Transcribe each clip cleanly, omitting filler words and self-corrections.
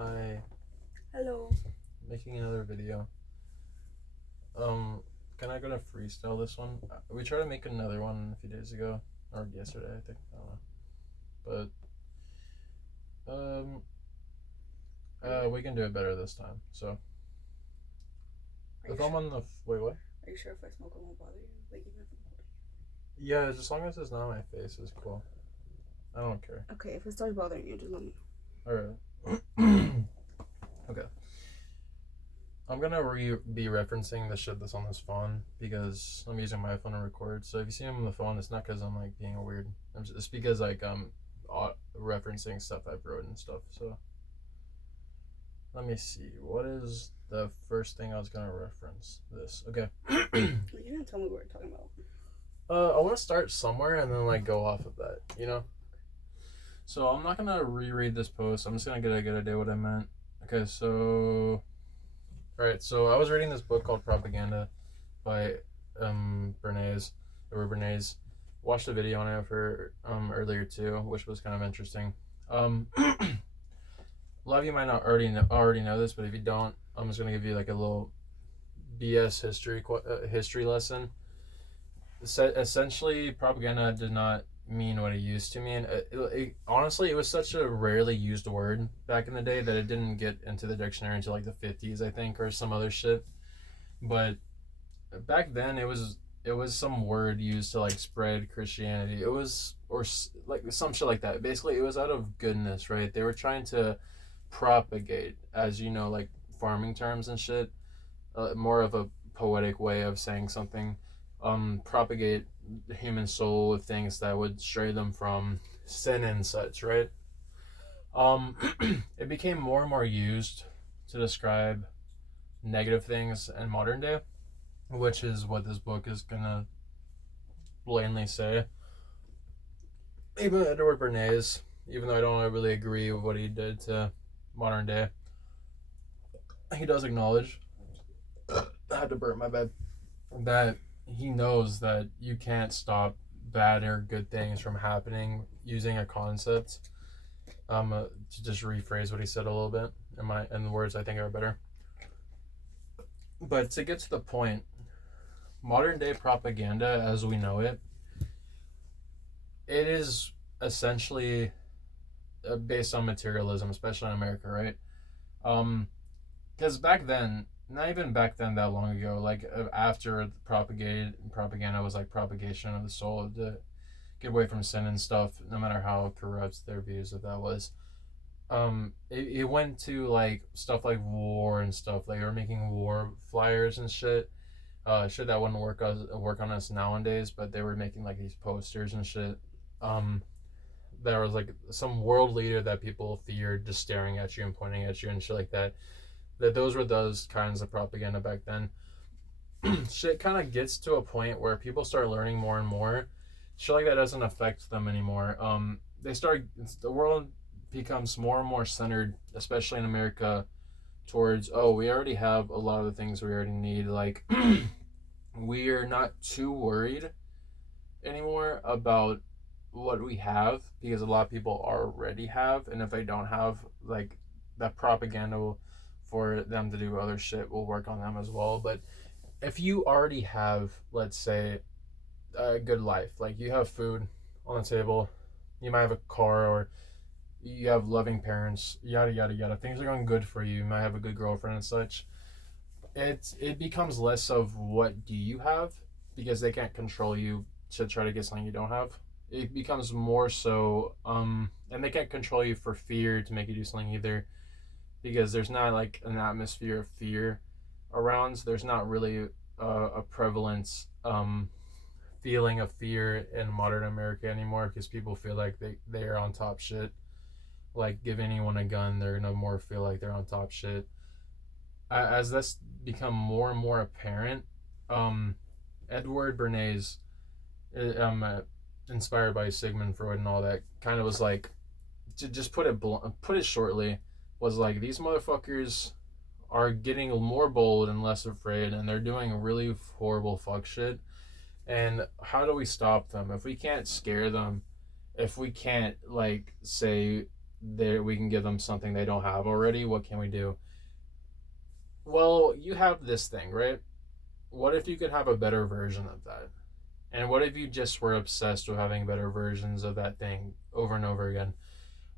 Hi, Hello. making another video. Can I go to freestyle this one? We tried to make another one a few days ago, or yesterday, I think. I don't know, but we can do it better this time. So Are you if I'm sure? on the wait, what? Are you sure if I smoke it won't bother you? Like even if I'm holding Yeah, as long as it's not on my face, is cool. I don't care. it. Okay, if it starts bothering you, just let me All right. Okay. I'm gonna be referencing the shit that's on this phone because I'm using my phone to record. So if you see me on the phone, it's not because I'm like being weird. It's because like I'm referencing stuff I've wrote and stuff. So let me see. What is the first thing I was gonna reference? This. Okay. know. You didn't tell me what we're talking about. I want to start somewhere and then like go off of that. You know. So I'm not gonna reread this post. I'm just gonna get a good idea what I meant. Okay. So. All right. So I was reading this book called Propaganda by Bernays, or Bernays. Watched a video on it for earlier too, which was kind of interesting. A lot of you might not already know this, but if you don't, I'm just gonna give you like a little BS history lesson. Essentially, propaganda did not mean what it used to mean. Honestly, it was such a rarely used word back in the day that it didn't get into the dictionary until like the 50s, I think, or some other shit. But back then it was some word used to like spread Christianity. It was or like some shit like that. Basically, it was out of goodness, right? They were trying to propagate, as you know, like farming terms and shit. More of a poetic way of saying something. Propagate the human soul with things that would stray them from sin and such, right? Um, it became more and more used to describe negative things in modern day, which is what this book is gonna blatantly say. Even Edward Bernays, even though I don't really agree with what he did to modern day, he does acknowledge, I had to burp my bed, that he knows that you can't stop bad or good things from happening using a concept. To just rephrase what he said a little bit in the words I think are better. But to get to the point, modern day propaganda as we know it, it is essentially based on materialism, especially in America, right? Because back then, not even back then that long ago, like after propaganda was like propagation of the soul to get away from sin and stuff, no matter how corrupt their views of that was. It went to like stuff like war and stuff. Like they were making war flyers and shit. Shit that wouldn't work on us nowadays, but they were making like these posters and shit. Um, there was like some world leader that people feared just staring at you and pointing at you and shit like that. That those were those kinds of propaganda back then. Shit kind of gets to a point where people start learning more and more. Shit like that doesn't affect them anymore. They start the world becomes more and more centered, especially in America, towards we already have a lot of the things we already need. Like we are not too worried anymore about what we have because a lot of people already have, and if they don't have, like, that propaganda will, for them to do other shit will work on them as well. But if you already have, let's say, a good life, like you have food on the table, you might have a car, or you have loving parents, yada yada yada, things are going good for you, you might have a good girlfriend and such, it becomes less of what do you have, because they can't control you to try to get something you don't have. It becomes more so, and they can't control you for fear to make you do something either, because there's not like an atmosphere of fear around. So there's not really a prevalence feeling of fear in modern America anymore, because people feel like they are on top shit. Like give anyone a gun, they're gonna more feel like they're on top shit. As this become more and more apparent, um, Edward Bernays, inspired by Sigmund Freud and all that, kind of was like, to just put it shortly, was like these motherfuckers are getting more bold and less afraid, and they're doing really horrible fuck shit. And how do we stop them if we can't scare them? If we can't, like, say, we can give them something they don't have already. What can we do? Well, you have this thing, right? What if you could have a better version of that? And what if you just were obsessed with having better versions of that thing over and over again?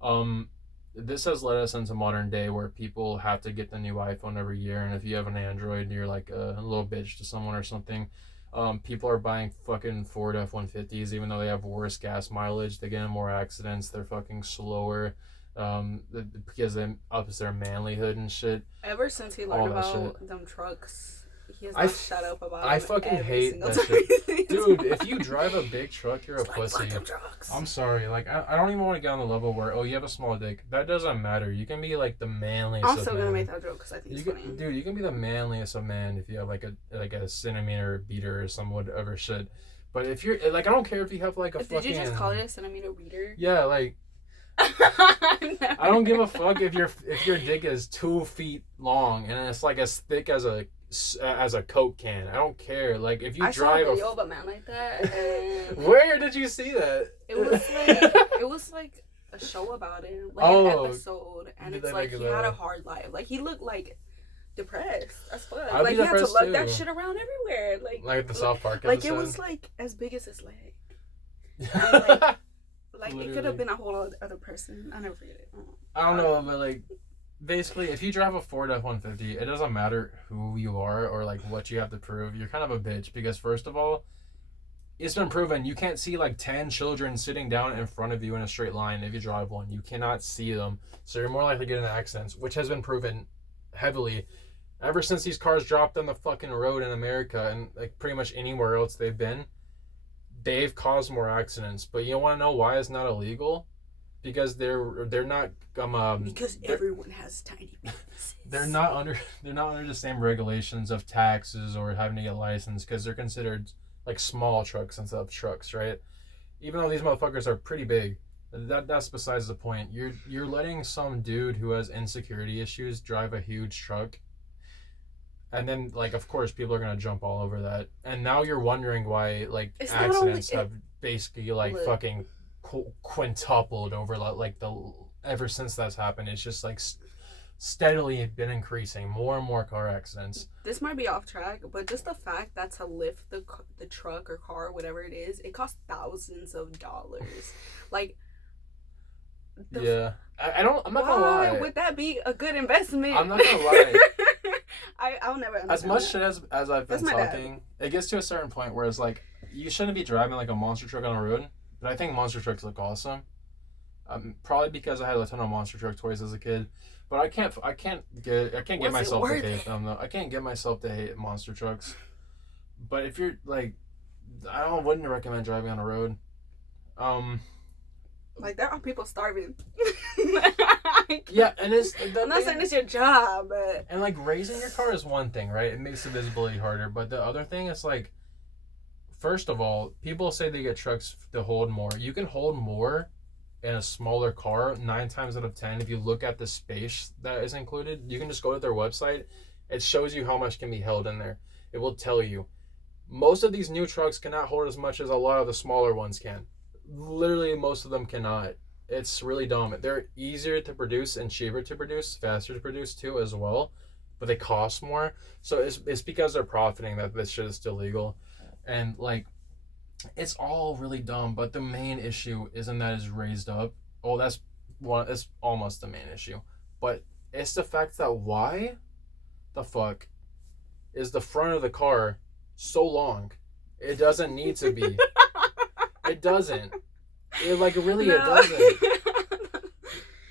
Um, this has led us into modern day where people have to get the new iPhone every year, and if you have an Android, you're like a little bitch to someone or something. People are buying fucking Ford F-150s even though they have worse gas mileage. They get in more accidents. They're fucking slower. Because it ups their manlyhood and shit. Ever since he learned about them trucks, he has not shut up about I them fucking every hate single that time. shit. Dude, if you drive a big truck, you're a It's pussy. Fuck them trucks. I'm sorry. Like, I don't even want to get on the level where, oh, you have a small dick. That doesn't matter. You can be, like, the manliest I'm of still men. gonna make that joke because I think it's funny. Dude, you can be the manliest of men if you have, like a centimeter beater or some whatever shit. But if you're, like, I don't care if you have, like, a fucking... Did you just call it a centimeter beater? Yeah, like... I don't give a fuck if your dick is 2 feet long and it's, like, as thick as a Coke can. I don't care. Like, if you I drive saw a video of a man like that. And Where did you see that? it was like a show about him, like an episode, and it's like he had a hard life. Like he looked like depressed as fuck. Like he had to lug that shit around everywhere. Like the South Park like episode. it was like as big as his leg. Like it could have been a whole other person. I never forget it. I don't know, but like basically, if you drive a Ford F-150, it doesn't matter who you are or like what you have to prove. You're kind of a bitch because first of all, it's been proven you can't see like 10 children sitting down in front of you in a straight line if you drive one. You cannot see them, so you're more likely to get in accidents, which has been proven heavily ever since these cars dropped on the fucking road in America and like pretty much anywhere else they've been. They've caused more accidents, but you want to know why it's not illegal? Because they're not because everyone has tiny penises. They're not under the same regulations of taxes or having to get licensed because they're considered like small trucks instead of trucks, right? Even though these motherfuckers are pretty big, that's besides the point. You're letting some dude who has insecurity issues drive a huge truck. And then, like, of course, people are going to jump all over that. And now you're wondering why, like, accidents have basically, like, fucking quintupled over, like, ever since that's happened. It's just, like, steadily been increasing. More and more car accidents. This might be off track, but just the fact that to lift the truck or car, whatever it is, it costs thousands of dollars. Like... Yeah. I'm not gonna lie. Why would that be a good investment? I'm not gonna lie. I'll never understand as much that. shit as I've been talking, it gets to a certain point where it's like you shouldn't be driving like a monster truck on the road. But I think monster trucks look awesome. Probably because I had a ton of monster truck toys as a kid. But I can't get myself to hate them though. I can't get myself to hate monster trucks. But if you're like, wouldn't recommend driving on the road. Like there are people starving. Yeah, and I'm not saying it's your job, but and like raising your car is one thing, right? It makes the visibility harder. But the other thing is like, first of all, people say they get trucks to hold more. You can hold more in a smaller car 9 times out of 10 if you look at the space that is included. You can just go to their website. It shows you how much can be held in there. It will tell you. Most of these new trucks cannot hold as much as a lot of the smaller ones can. Literally, most of them cannot. It's really dumb. They're easier to produce and cheaper to produce, faster to produce too as well, but they cost more. So it's because they're profiting that this shit is still legal. And like, it's all really dumb, but the main issue isn't that it's raised up. Oh, that's almost the main issue. But it's the fact that why the fuck is the front of the car so long? It doesn't need to be. It doesn't. It doesn't.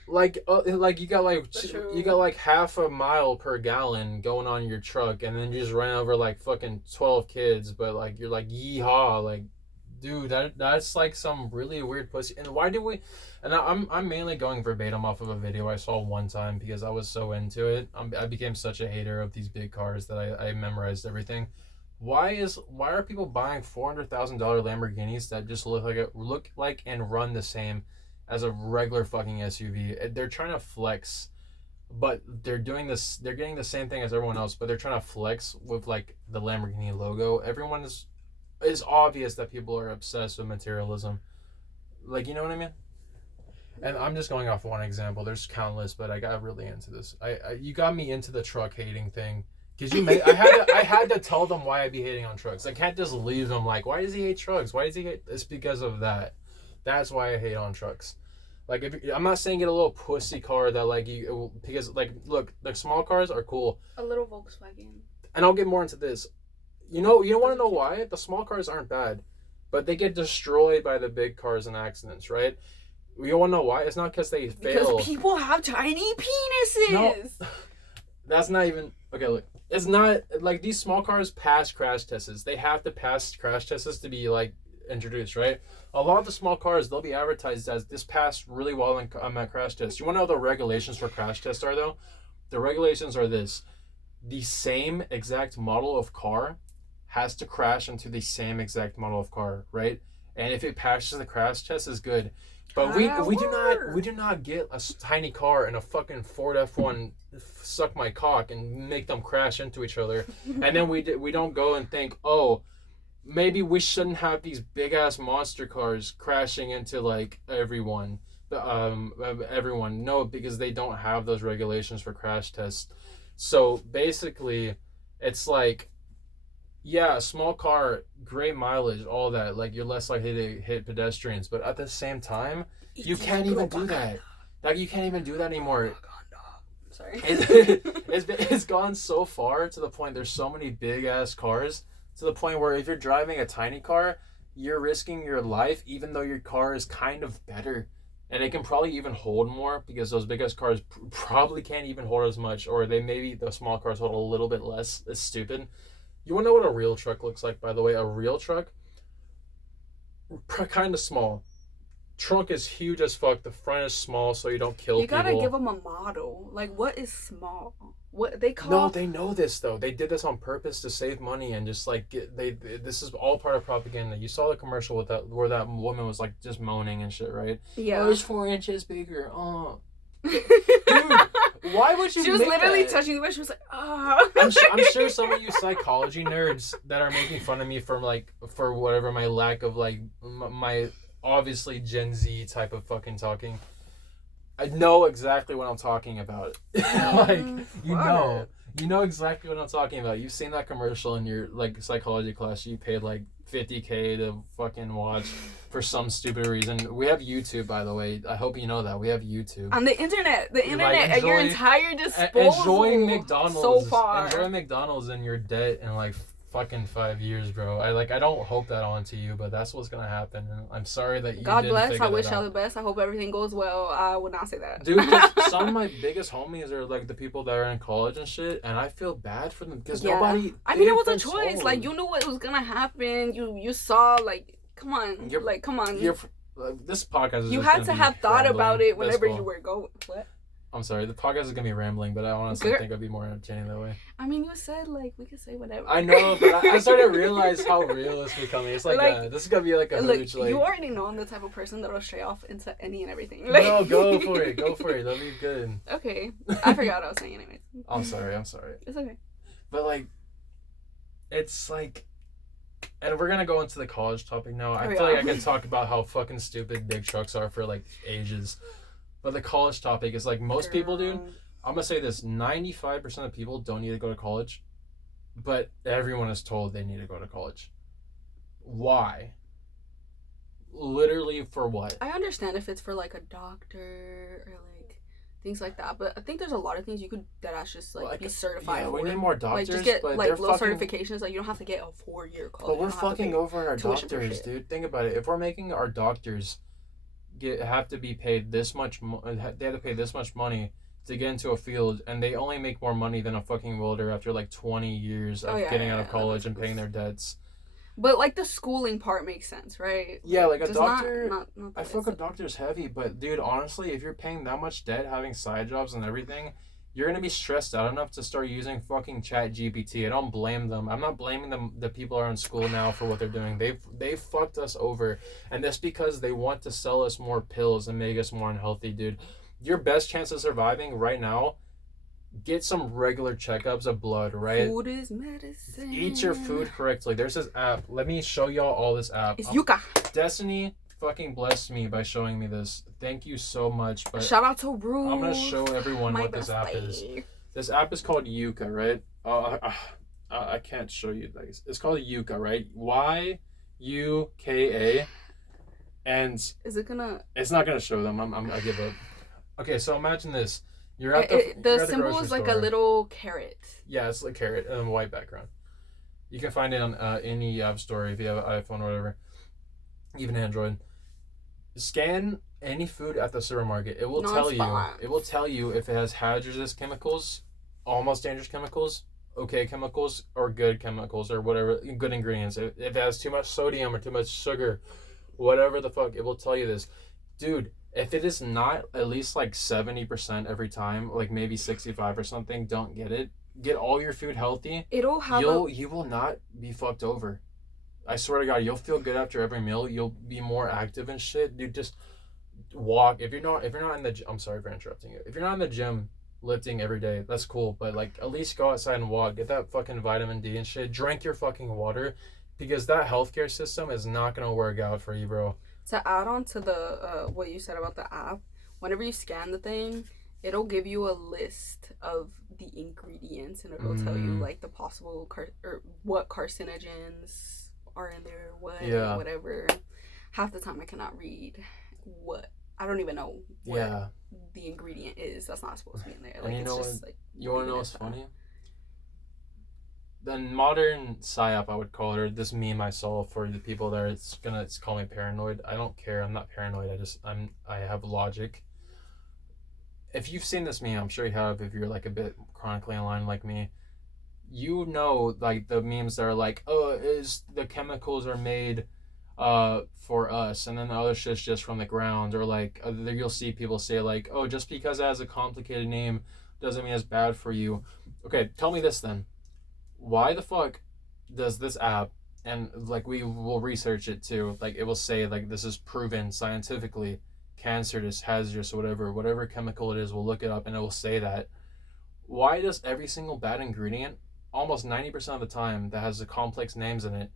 Like you got like half a mile per gallon going on your truck, and then you just ran over like fucking 12 kids. But like you're like yeehaw, like dude, that's like some really weird pussy. And why do we? And I'm mainly going verbatim off of a video I saw one time because I was so into it. I became such a hater of these big cars that I memorized everything. Why are people buying $400,000 Lamborghinis that just look like and run the same as a regular fucking SUV? They're trying to flex, but they're getting the same thing as everyone else, but they're trying to flex with like the Lamborghini logo. Everyone is obvious that people are obsessed with materialism. Like, you know what I mean? And I'm just going off one example. There's countless, but I got really into this. You got me into the truck hating thing. Cause I had to tell them why I be hating on trucks. I can't just leave them like, why does he hate trucks? Why does he hate? It's because of that. That's why I hate on trucks. Like, I'm not saying get a little pussy car that like you, because like, look, the small cars are cool. A little Volkswagen. And I'll get more into this. You want to know why? The small cars aren't bad, but they get destroyed by the big cars in accidents, right? You want to know why? It's not because they fail. Because people have tiny penises. No, that's not even okay. Look. It's not like these small cars pass crash tests. They have to pass crash tests to be like introduced, right? A lot of the small cars, they'll be advertised as this passed really well on my crash test. You want to know what the regulations for crash tests are though? The regulations are this: the same exact model of car has to crash into the same exact model of car, right? And if it passes the crash test, is good. But we do not get a tiny car and a fucking Ford F1 suck my cock and make them crash into each other, and then we don't go and think, oh, maybe we shouldn't have these big ass monster cars crashing into like everyone. No, because they don't have those regulations for crash tests. So basically, it's like, yeah, a small car, great mileage, all that. Like, you're less likely to hit pedestrians. But at the same time, you can't even do that. Like, you can't even do that anymore. Sorry. It's gone so far to the point there's so many big-ass cars to the point where if you're driving a tiny car, you're risking your life even though your car is kind of better. And it can probably even hold more because those big-ass cars probably can't even hold as much. Or the small cars hold a little bit less. It's stupid. You want to know what a real truck looks like, by the way? A real truck? Kind of small. Trunk is huge as fuck. The front is small so you don't kill people. You gotta give them a model. Like, what is small? What they call... No, they know this, though. They did this on purpose to save money and just, like, this is all part of propaganda. You saw the commercial with where that woman was, like, just moaning and shit, right? Yeah. Oh, it's 4 inches bigger. Oh. Dude, why would you? She was literally touching the butt. She was like, "Oh." I'm sure some of you psychology nerds that are making fun of me for whatever my lack of like my obviously Gen Z type of fucking talking. I know exactly what I'm talking about. Like you know exactly what I'm talking about. You've seen that commercial in your like psychology class. You paid like $50K to fucking watch for some stupid reason. We have YouTube, by the way. I hope you know that. We have YouTube. On the internet. At your entire disposal. Enjoying McDonald's. So far. Enjoying McDonald's and your debt in like fucking 5 years, bro. I don't hope that onto you, but that's what's gonna happen. And I'm sorry that you God didn't bless. figure I wish that y'all out. the best. I hope everything goes well. I would not say that. Dude, some of my biggest homies are like the people that are in college and shit, and I feel bad for them because nobody. I mean, it was a choice. Told. Like, you knew what was gonna happen. You saw, like, come on. Come on. This podcast is you had to have thought about it whenever you were going. What? I'm sorry, the podcast is gonna be rambling, but I honestly think it'd be more entertaining that way. I mean, you said like we could say whatever. I know, but I started to realize how real it's becoming. It's like this is gonna be like a huge like. You already know I'm the type of person that'll stray off into any and everything. Like... No, go for it. That'll be good. Okay, I forgot what I was saying anyways. I'm sorry. It's okay. But like, it's like, and we're gonna go into the college topic now. I feel like I can talk about how fucking stupid big trucks are for like ages. But the college topic is like most people, dude. I'm gonna say this: 95% of people don't need to go to college, but everyone is told they need to go to college. Why? Literally for what? I understand if it's for like a doctor or like things like that, but I think there's a lot of things you could just like be certified. Yeah, we need more doctors. Like just get but like little certifications. Like you don't have to get a 4-year college. But we're fucking over our doctors, dude. Think about it. If we're making our doctors have to be paid this much, they have to pay this much money to get into a field, and they only make more money than a fucking welder after like 20 years of getting out of college and paying their debts. But like the schooling part makes sense, right? Yeah, like a doctor. Not I feel like a doctor's heavy, but dude, honestly, if you're paying that much debt, having side jobs and everything, you're gonna be stressed out enough to start using fucking ChatGPT. I don't blame them. I'm not blaming them. The people are in school now for what they're doing. They've fucked us over, and that's because they want to sell us more pills and make us more unhealthy, dude. Your best chance of surviving right now, get some regular checkups of blood, right? Food is medicine. Eat your food correctly. There's this app. Let me show y'all all this app. It's Yuka. Destiny fucking blessed me by showing me this. Thank you so much. But shout out to Rue. I'm gonna show everyone what this app is. This app is called Yuka, right? I can't show you this. It's called Yuka, right? Yuka. And is it gonna? It's not gonna show them. I give up. Okay, so imagine this. You're at the symbol is like a little carrot. Yeah, it's like a carrot and a white background. You can find it on any app store if you have an iPhone or whatever, even Android. Scan any food at the supermarket. It will tell you. It will tell you if it has hazardous chemicals, almost dangerous chemicals, okay chemicals, or good chemicals, or whatever, good ingredients. If it has too much sodium or too much sugar, whatever the fuck, it will tell you this, dude. If it is not at least like 70% every time, like maybe 65 or something, don't get it. Get all your food healthy. It'll have you will not be fucked over. I swear to God, you'll feel good after every meal. You'll be more active and shit. Dude, just walk. If you're not in the gym, I'm sorry for interrupting you. If you're not in the gym lifting every day, that's cool. But like, at least go outside and walk. Get that fucking vitamin D and shit. Drink your fucking water, because that healthcare system is not gonna work out for you, bro. To add on to the what you said about the app, whenever you scan the thing, it'll give you a list of the ingredients, and it'll tell you like the possible or what carcinogens are in there, whatever. Half the time I cannot read what. I don't even know what the ingredient is that's not supposed to be in there. Like, and it's just like, you want to know what's funny? The modern psyop, I would call it, or this meme I saw for the people that it's call me paranoid. I don't care. I'm not paranoid. I have logic. If you've seen this meme, I'm sure you have. If you're like a bit chronically online like me, you know, like the memes that are like, oh, is the chemicals are made for us, and then the other shit's just from the ground, or like you'll see people say like, oh, just because it has a complicated name doesn't mean it's bad for you. Okay, tell me this then. Why the fuck does this app, and like we will research it too, like it will say like this is proven scientifically cancerous, hazardous, whatever chemical it is, we'll look it up and it will say that. Why does every single bad ingredient, almost 90% of the time that has the complex names in it,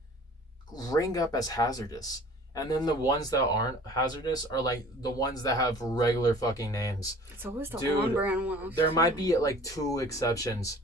ring up as hazardous? And then the ones that aren't hazardous are like the ones that have regular fucking names. It's always the on-brand ones. There might be like 2 exceptions.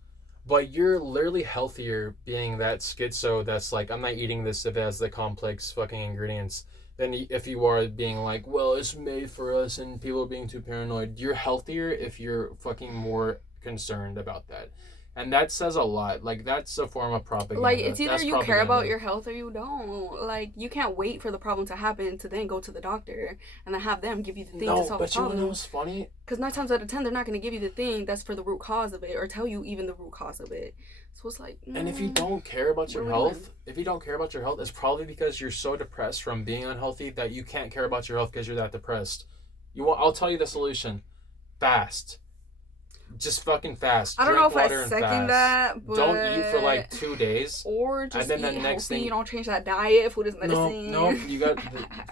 But you're literally healthier being that schizo that's like, I'm not eating this if it has the complex fucking ingredients, than if you are being like, well, it's made for us and people are being too paranoid. You're healthier if you're fucking more concerned about that. And that says a lot. Like, that's a form of propaganda. Like, it's either you care about your health or you don't. Like, you can't wait for the problem to happen to then go to the doctor and then have them give you the thing to solve the problem. No, but you know what's funny? Because 9 times out of 10, they're not going to give you the thing that's for the root cause of it, or tell you even the root cause of it. So it's like... And if you don't care about your health, it's probably because you're so depressed from being unhealthy that you can't care about your health because you're that depressed. I'll tell you the solution. Fast. Just fucking fast. I don't know if I second that, but... Don't eat for like 2 days. Or just eat healthy. You don't change that diet. Food is medicine. No, you got...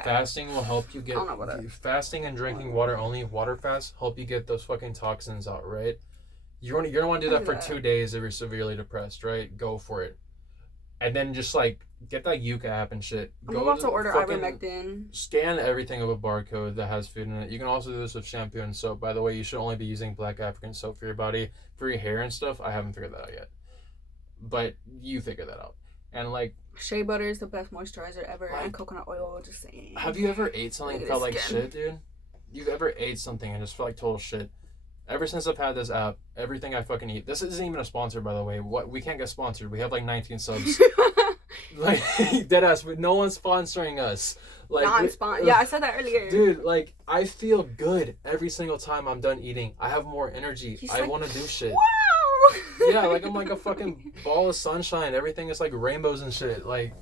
Fasting will help you get... I don't know about that. Fasting and drinking water only, water fast, help you get those fucking toxins out, right? You're gonna want to do that for 2 days if you're severely depressed, right? Go for it. And then just like get that Yuka app and shit. I'm about to order ivermectin. Scan everything of a barcode that has food in it. You can also do this with shampoo and soap. By the way, you should only be using black African soap for your body. For your hair and stuff, I haven't figured that out yet. But you figure that out. And like shea butter is the best moisturizer ever, and coconut oil, just saying. Have you ever ate something and felt like shit, dude? You've ever ate something and just felt like total shit? Ever since I've had this app, everything I fucking eat. This isn't even a sponsor, by the way. We can't get sponsored. We have like 19 subs. Like, deadass, no one's sponsoring us. Like, yeah, I said that earlier. Dude, like, I feel good every single time I'm done eating. I have more energy. I want to do shit. Wow! Yeah, like, I'm like a fucking ball of sunshine. Everything is like rainbows and shit. Like,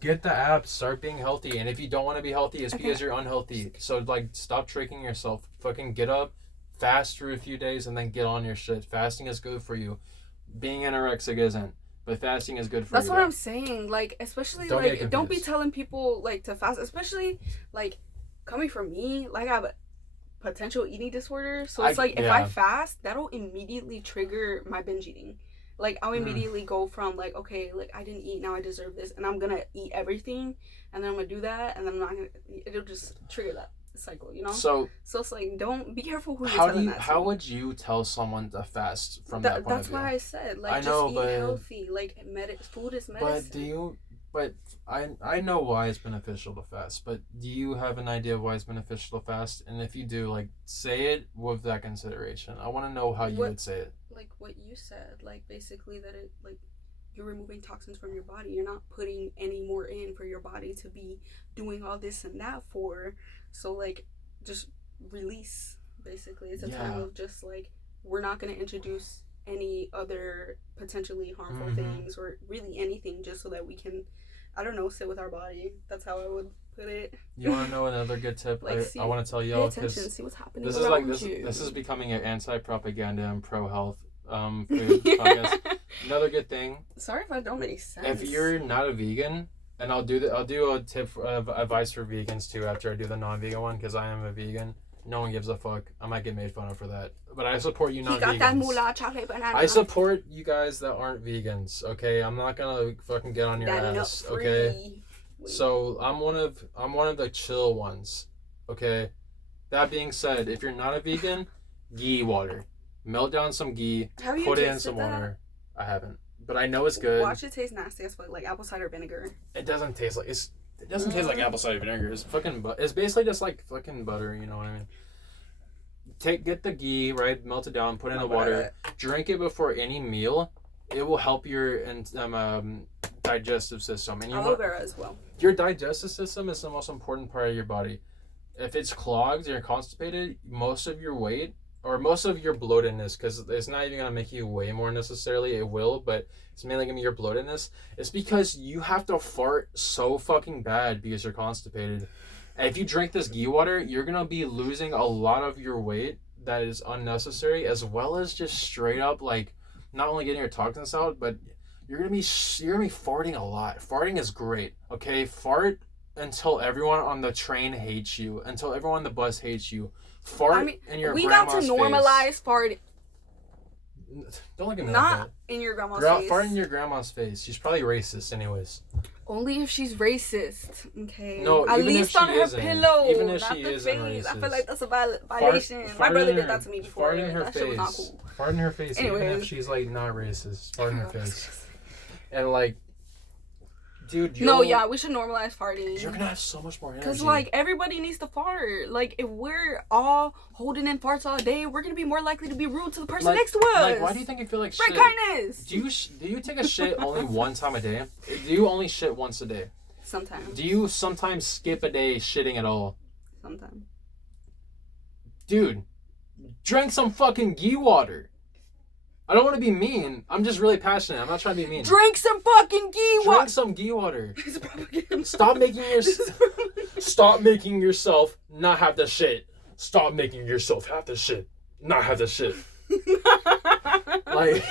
get the app. Start being healthy. And if you don't want to be healthy, it's because you're unhealthy. So, like, stop tricking yourself. Fucking get up. Fast for a few days and then get on your shit. Fasting is good for you. Being anorexic isn't, but fasting is good for you. That's what I'm saying. Like, especially like, don't be telling people like to fast. Especially like coming from me, like I have a potential eating disorder. So it's like if I fast, that'll immediately trigger my binge eating. Like, I'll immediately go from, like, okay, like, I didn't eat, now I deserve this, and I'm gonna eat everything, and then I'm gonna do that, and then I'm not gonna, it'll just trigger that cycle, you know? So it's like, don't, be careful who you're telling that to. How would you tell someone to fast from that point That's of view? why I said, like, I know, just eat healthy, like, food is medicine. But I know why it's beneficial to fast, but do you have an idea of why it's beneficial to fast? And if you do, like, say it with that consideration. I want to know how you would say it. Like what you said, like, basically that it, like, you're removing toxins from your body. You're not putting any more in for your body to be doing all this and that for. So, like, just release, basically. It's a time of just, like, we're not going to introduce any other potentially harmful things or really anything, just so that we can, I don't know, sit with our body. That's how I would put it. You want to know another good tip? Like, I want to tell y'all, because see what's happening this is becoming an anti-propaganda and pro-health food podcast. Another good thing. Sorry if I don't make sense. If you're not a vegan, and I'll do a tip of advice for vegans too after I do the non-vegan one, because I am a vegan. No one gives a fuck. I might get made fun of for that. But I support you non-vegans. He got that moolah chocolate banana. I support you guys that aren't vegans, okay? I'm not gonna fucking get on your ass, okay? So I'm one of the chill ones, okay? That being said, if you're not a vegan, ghee water. Melt down some ghee, put it in some water. I haven't. But I know it's good. Watch it taste nasty as fuck, like apple cider vinegar. It doesn't taste like apple cider vinegar. It's it's basically just like fucking butter, you know what I mean? Get the ghee, right? Melt it down, put it in the water. Drink it before any meal. It will help your digestive system. And aloe vera as well. Your digestive system is the most important part of your body. If it's clogged or you're constipated, most of your weight or most of your bloatedness, because it's not even going to make you weigh more necessarily, it will, but it's mainly going to be your bloatedness. It's because you have to fart so fucking bad because you're constipated. And if you drink this ghee water, you're going to be losing a lot of your weight that is unnecessary, as well as just straight up, like, not only getting your toxins out, but you're gonna be farting a lot. Farting is great, okay? Fart until everyone on the train hates you, until everyone on the bus hates you. Fart in your grandma's face. We got to normalize farting. Don't look at me like that. Not in your grandma's face. Fart in your grandma's face. She's probably racist, anyways. Only if she's racist, okay? No, at least on her pillow, even if not she the isn't face. racist. I feel like that's a violation. My brother did that to me before. Fart in her face. Was not cool. Fart in her face, anyways. Even if she's like not racist. Fart in her face. And like, dude, we should normalize farting. You're gonna have so much more energy. Because, like, everybody needs to fart. Like, if we're all holding in farts all day, we're gonna be more likely to be rude to the person next to us. Like, why do you think you feel like shit? Right kindness. Do you take a shit only one time a day? Do you only shit once a day? Sometimes. Do you sometimes skip a day shitting at all? Sometimes. Dude, drink some fucking ghee water. I don't want to be mean. I'm just really passionate. I'm not trying to be mean. Drink some fucking ghee water. Drink some ghee water. Stop making yourself not have the shit. Stop making yourself have the shit. Not have the shit. Like,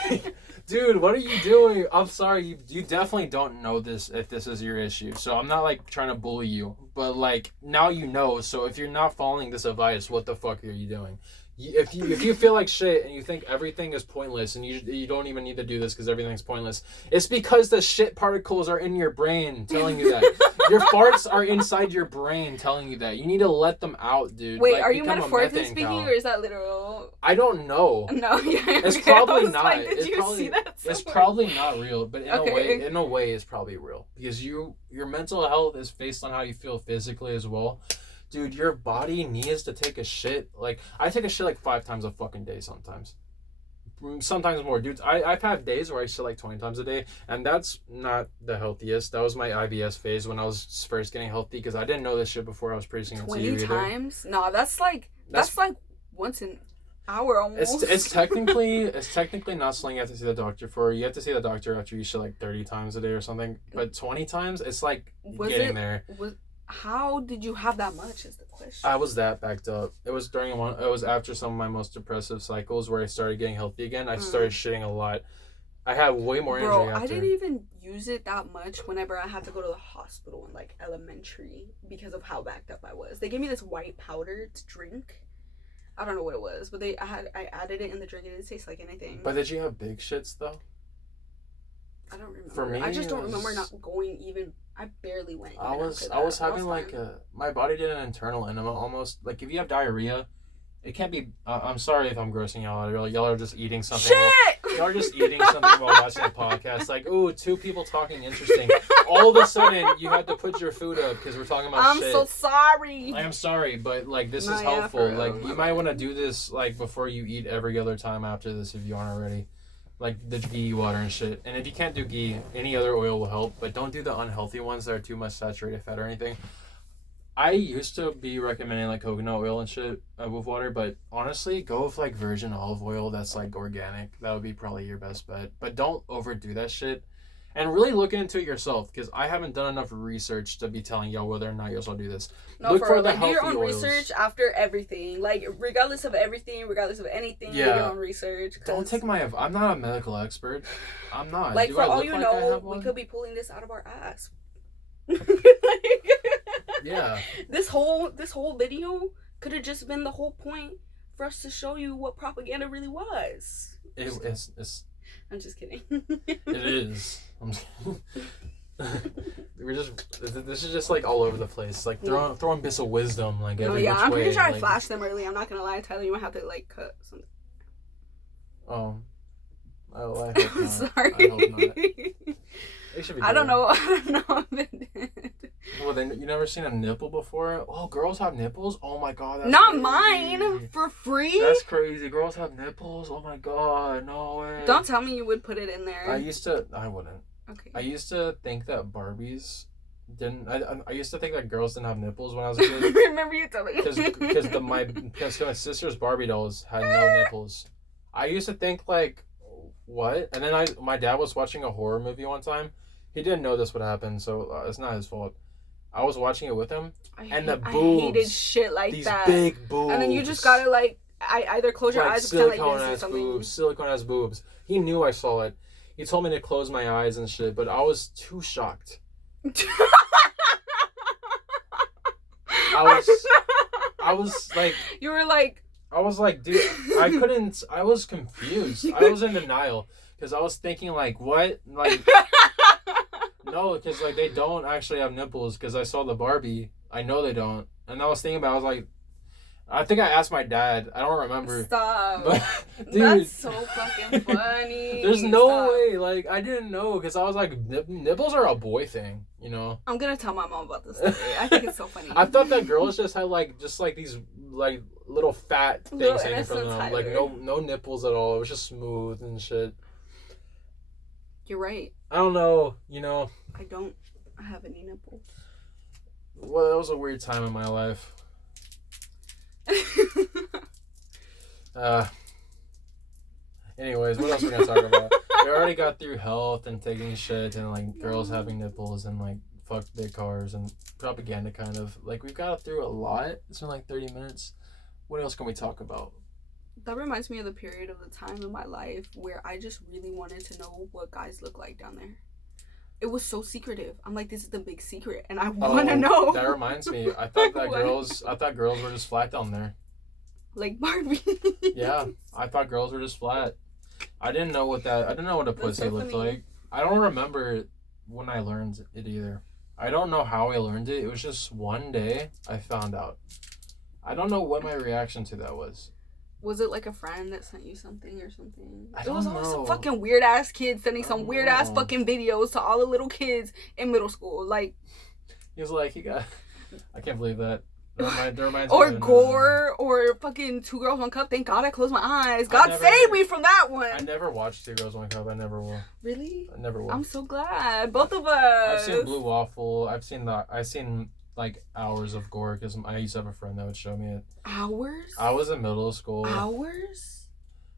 dude, what are you doing? I'm sorry. You definitely don't know this if this is your issue. So I'm not, like, trying to bully you. But, like, now you know. So if you're not following this advice, what the fuck are you doing? If you feel like shit and you think everything is pointless and you don't even need to do this because everything's pointless, it's because the shit particles are in your brain telling you that. Your farts are inside your brain telling you that. You need to let them out, dude. Wait, are you metaphorically speaking or is that literal? I don't know. No, yeah. It's probably not. Like, see that somewhere? It's probably not real, but in a way, it's probably real because your mental health is based on how you feel physically as well. Dude, your body needs to take a shit. Like, I take a shit like 5 times a fucking day sometimes. Sometimes more. Dude, I've had days where I shit like 20 times a day, and that's not the healthiest. That was my IBS phase when I was first getting healthy, because I didn't know this shit before I was producing it to you either. 20 times? No, that's like once an hour almost. It's technically not something you have to see the doctor for. You have to see the doctor after you shit like 30 times a day or something. But 20 times, it's like there. How did you have that much is the question. I was that backed up. It was after some of my most depressive cycles where I started getting healthy again. I started shitting a lot. I had way more energy after. I didn't even use it that much whenever I had to go to the hospital in, like, elementary because of how backed up I was. They gave me this white powder to drink. I don't know what it was, but I added it in the drink and it didn't taste like anything. But did you have big shits though? I don't remember. For me, I just don't remember not going even. I barely went. I was having like my body did an internal enema almost. Like if you have diarrhea, it can't be. I'm sorry if I'm grossing y'all out. Y'all are just eating something. Shit! Y'all are just eating something while watching a podcast. Like, ooh, two people talking interesting. All of a sudden, you had to put your food up because we're talking about shit. I'm so sorry. I am sorry, but like this is helpful. Like you might want to do this like before you eat every other time after this if you aren't already. Like the ghee water and shit. And if you can't do ghee, any other oil will help. But don't do the unhealthy ones that are too much saturated fat or anything. I used to be recommending like coconut oil and shit with water, but honestly, go with like virgin olive oil that's like organic. That would be probably your best bet. But don't overdo that shit. And really look into it yourself, because I haven't done enough research to be telling y'all whether or not you also do this. No, look for the like, healthy do your own oils. Research after everything. Like, regardless of everything, regardless of anything, do your own research. Don't take my... I'm not a medical expert. I'm not. Like, for all you know, we could be pulling this out of our ass. Yeah. This whole video could have just been the whole point for us to show you what propaganda really was. It's I'm just kidding. It is. This is just like all over the place. Like throwing bits of wisdom like every which way. I'm pretty sure I flashed them early. I'm not gonna lie, Tyler. You might have to like cut something. Oh, I hope not. Sorry. I hope not. It should be. I don't know. If it did. Well, then you never seen a nipple before? Oh, girls have nipples? Oh my god, that's not crazy. Mine for free. That's crazy. Girls have nipples? Oh my god, no way. Don't tell me you would put it in there. I wouldn't. Okay. I used to think that Barbies didn't. I used to think that girls didn't have nipples when I was a kid. Remember you telling me? Because my sister's Barbie dolls had no nipples. I used to think like, what? And then my dad was watching a horror movie one time. He didn't know this would happen, so it's not his fault. I was watching it with him, and the boobs. I hated shit like these that. These big boobs. And then you just gotta like, either close your eyes or pretend like this or something. Silicone-ass boobs. He knew I saw it. He told me to close my eyes and shit, but I was too shocked. I was like... You were like... I was like, dude, I couldn't... I was confused. I was in denial, because I was thinking like, what? Like... No, because like they don't actually have nipples, because I saw the Barbie. I know they don't. And I was thinking about it, I was like... I think I asked my dad. I don't remember. Stop. But, dude, that's so fucking funny. There's no way. Like, I didn't know, because I was like, nipples are a boy thing, you know? I'm going to tell my mom about this story. I think it's so funny. I thought that girls just had like these like little fat things hanging from them. Like no nipples at all. It was just smooth and shit. You're right. I don't know, you know. I don't have any nipples. Well, that was a weird time in my life. Anyways, what else are we gonna talk about? We already got through health and taking shit and like girls having nipples and like fuck big cars and propaganda kind of. Like we've got through a lot. It's been like 30 minutes. What else can we talk about? That reminds me of the period of the time in my life where I just really wanted to know what guys look like down there. It was so secretive. I'm like, this is the big secret, and I want to know. That reminds me. I thought girls were just flat down there. Like Barbie. Yeah, I thought girls were just flat. I didn't know what a pussy looked like. I don't remember when I learned it either. I don't know how I learned it. It was just one day I found out. I don't know what my reaction to that was. Was it like a friend that sent you something or something? I don't know. It was some fucking weird ass kid sending some weird ass fucking videos to all the little kids in middle school. Like, he was like, I can't believe that. That reminds or me Gore, or fucking Two Girls One Cup. Thank God I closed my eyes. God save me from that one. I never watched Two Girls One Cup. I never will. Really? I never will. I'm so glad. Both of us. I've seen Blue Waffle. I've seen like hours of Gore, because I used to have a friend that would show me it. Hours? I was in middle school. Hours?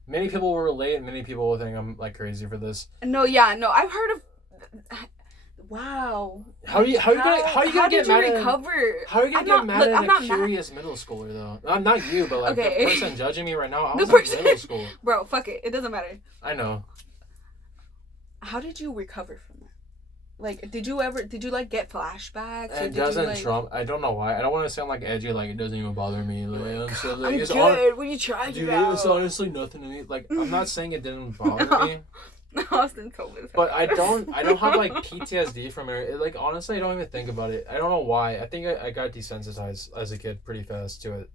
Many people will relate, and many people will think I'm like crazy for this. No, I've heard of. Wow. How are you gonna get mad at a curious middle schooler though? Not you, but like the person judging me right now. I was in middle school. Bro, fuck it. It doesn't matter. I know. How did you recover from that? Like, did you like get flashbacks? It doesn't trump. I don't know why. I don't want to sound like edgy. Like it doesn't even bother me. Like, I'm so, like, I'm good. When you tried it out. It's honestly nothing to me. Like I'm not saying it didn't bother me. Austin Thomas. But I don't have like PTSD from it. Like honestly, I don't even think about it. I don't know why. I think I got desensitized as a kid pretty fast to it.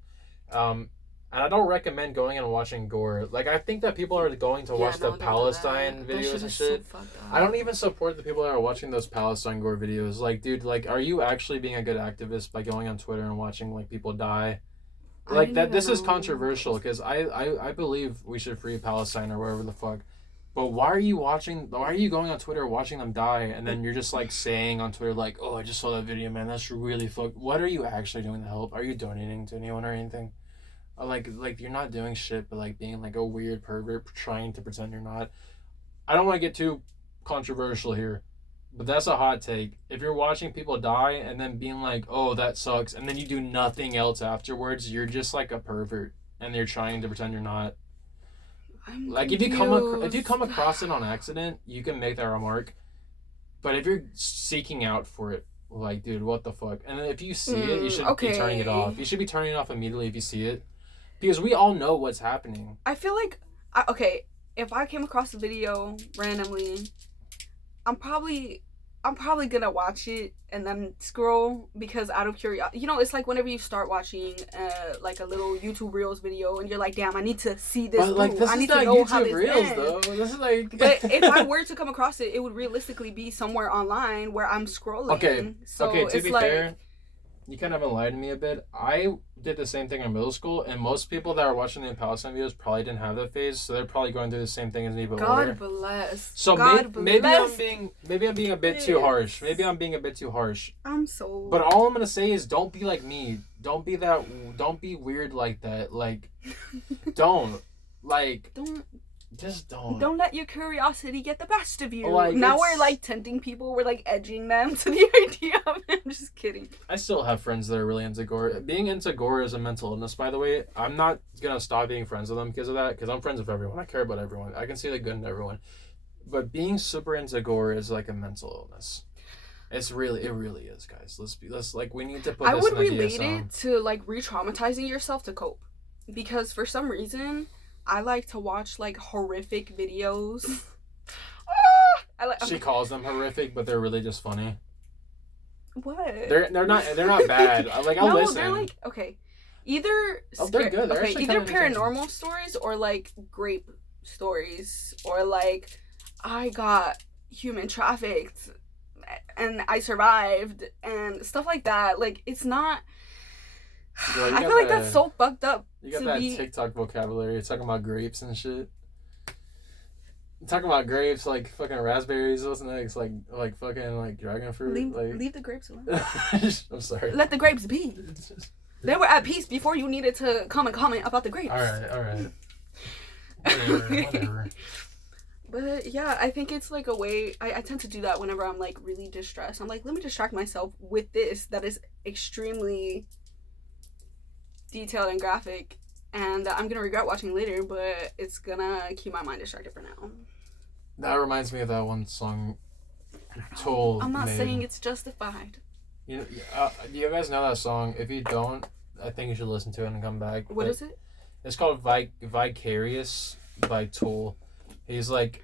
And I don't recommend going and watching gore. Like, I think that people are going to watch the Palestine videos and shit. So I don't even support the people that are watching those Palestine gore videos. Like, dude, like, are you actually being a good activist by going on Twitter and watching, like, people die? Like, that. This is controversial because I believe we should free Palestine or wherever the fuck. But why are you going on Twitter watching them die and then you're just, like, saying on Twitter, like, oh, I just saw that video, man. That's really fucked. What are you actually doing to help? Are you donating to anyone or anything? Like you're not doing shit, but like being like a weird pervert trying to pretend you're not. I don't want to get too controversial here, but that's a hot take. If you're watching people die and then being like, oh, that sucks, and then you do nothing else afterwards, you're just like a pervert and you're trying to pretend you're not. Like if you come across it on accident, you can make that remark. But if you're seeking out for it, like, dude, what the fuck? And then if you see it, you should be turning it off. You should be turning it off immediately if you see it. Because we all know what's happening. I feel like, if I came across a video randomly, I'm probably gonna watch it and then scroll because out of curiosity. You know, it's like whenever you start watching like a little YouTube Reels video and you're like, damn, I need to see this. But like, I need to know how this Reels though. This is like. But if I were to come across it, it would realistically be somewhere online where I'm scrolling. Okay. So to be fair, you kind of enlightened me a bit. I did the same thing in middle school, and most people that are watching the Palestine videos probably didn't have that phase, so they're probably going through the same thing as me, but God bless. So maybe I'm being a bit too harsh. Maybe I'm being a bit too harsh. I'm so. But all I'm gonna say is, don't be like me. Don't be weird like that. Like, don't. Just don't. Don't let your curiosity get the best of you. Like, now we're like tempting people. We're like edging them to the idea of it. I'm just kidding. I still have friends that are really into gore. Being into gore is a mental illness, by the way. I'm not gonna stop being friends with them because of that. Because I'm friends with everyone. I care about everyone. I can see the good in everyone. But being super into gore is like a mental illness. It really is, guys. Let's like we need to put. I this would in the relate DSM. it to like re-traumatizing yourself to cope, because for some reason. I like to watch like horrific videos. She calls them horrific, but they're really just funny. What? They're not bad. I'll listen. They're like either they're good. They're either paranormal stories or like grape stories or like I got human trafficked and I survived and stuff like that. Like it's not. Girl, I feel like that's so fucked up. You got that TikTok vocabulary. You're talking about grapes and shit. You're talking about grapes like fucking raspberries. What's next? Like fucking like dragon fruit. Leave the grapes alone. I'm sorry. Let the grapes be. They were at peace before you needed to come and comment about the grapes. All right. Whatever. But yeah, I think it's like a way. I tend to do that whenever I'm like really distressed. I'm like, let me distract myself with this that is extremely detailed and graphic, and I'm gonna regret watching later, but it's gonna keep my mind distracted for now. That reminds me of that one song Tool I'm not made. saying it's justified. You know, do you guys know that song? If you don't, I think you should listen to it and come back. What is it? It's called Vicarious by Tool. He's like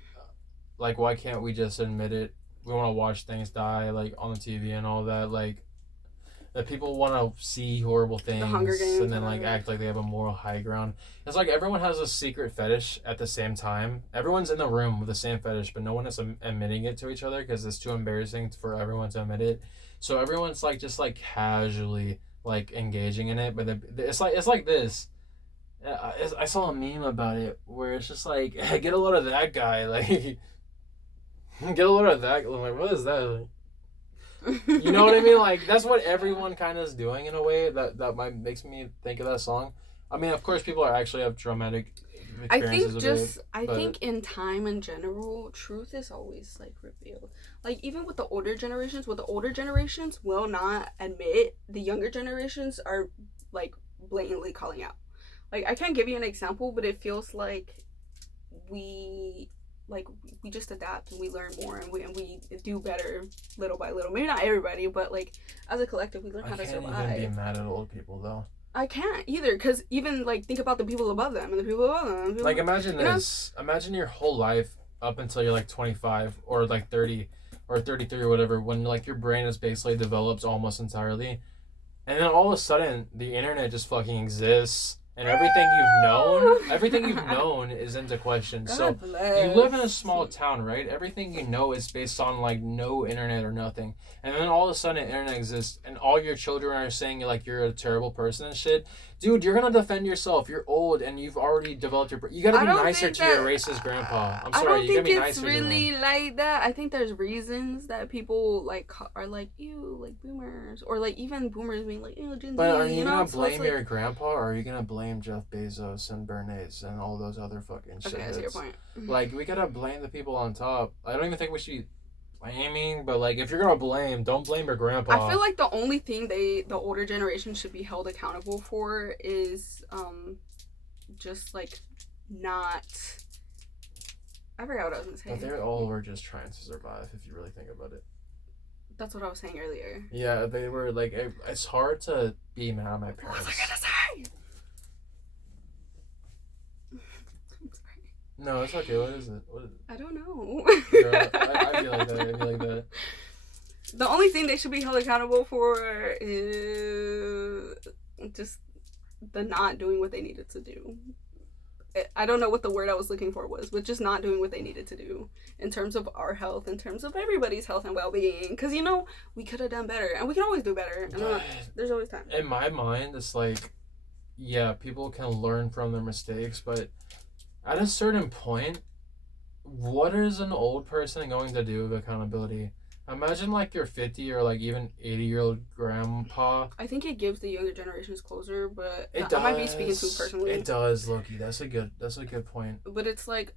why can't we just admit it? We want to watch things die like on the TV and all that, like that people want to see horrible things the Hunger Games and then like act like they have a moral high ground. It's like everyone has a secret fetish at the same time. Everyone's in the room with the same fetish, but no one is admitting it to each other because it's too embarrassing for everyone to admit it. So everyone's like just like casually like engaging in it, but it's like this. I saw a meme about it where it's just like, hey, get a load of that guy, like get a load of that. I'm like, what is that? Like, you know what I mean? Like that's what everyone kind of is doing in a way that makes me think of that song. I mean, of course, people actually have traumatic experiences. I think in time in general, truth is always like revealed. Like even with the older generations, will not admit. The younger generations are like blatantly calling out. Like I can't give you an example, but it feels like we just adapt and we learn more and we do better little by little. Maybe not everybody, but like as a collective, we learn how to survive. I can't even be mad at old people though. I can't either, because even like think about the people above them and the people above them. Like imagine this. Imagine your whole life up until you're like 25 or like 30 or 33 or whatever, when like your brain is basically develops almost entirely, and then all of a sudden the internet just fucking exists. And everything you've known is into question. So you live in a small town, right? Everything you know is based on like no internet or nothing. And then all of a sudden internet exists and all your children are saying like you're a terrible person and shit. Dude, you're gonna defend yourself. You're old and you've already developed your... You gotta be nicer to your racist grandpa. I'm sorry, you gotta be nicer to him. I don't think it's really like that. I think there's reasons that people like are like, ew, like boomers. Or like even boomers being like, ew, Gen Z. But are you gonna blame your grandpa or are you gonna blame Jeff Bezos and Bernays and all those other fucking shit? Okay, I see your point. Like, we gotta blame the people on top. I don't even think we should be blaming, but like, if you're gonna blame, don't blame your grandpa. I feel like the only thing the older generation should be held accountable for is just like not... I forgot what I was gonna say. But they all were just trying to survive, if you really think about it. That's what I was saying earlier. Yeah, they were like, it's hard to be mad at my parents. What was I gonna say? No, it's okay. What is it? I don't know. Girl, I feel like that. I feel like that. The only thing they should be held accountable for is just the not doing what they needed to do. I don't know what the word I was looking for was, but just not doing what they needed to do in terms of our health, in terms of everybody's health and well-being. Because, you know, we could have done better, and we can always do better. And there's always time. In my mind, it's like, yeah, people can learn from their mistakes, but at a certain point, what is an old person going to do with accountability? Imagine like your 50 or like even 80-year-old grandpa. I think it gives the younger generations closer, but I might be speaking too personally. It does, Loki. That's a good point. But it's like,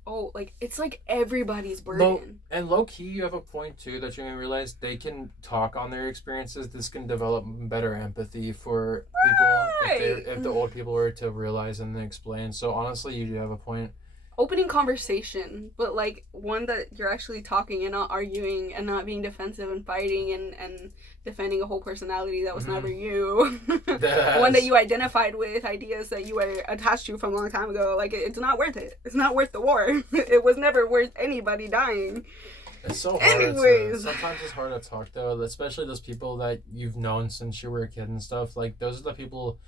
it's like everybody's burden. And low-key, you have a point too that you're gonna realize they can talk on their experiences. This can develop better empathy for people if the old people were to realize and then explain. So honestly, you do have a point. Opening conversation, but like one that you're actually talking and not arguing and not being defensive and fighting and defending a whole personality that was never you. One that you identified with, ideas that you were attached to from a long time ago. Like, it's not worth it. It's not worth the war. It was never worth anybody dying. It's so hard. Anyways. Sometimes it's hard to talk though, especially those people that you've known since you were a kid and stuff. Like, those are the people,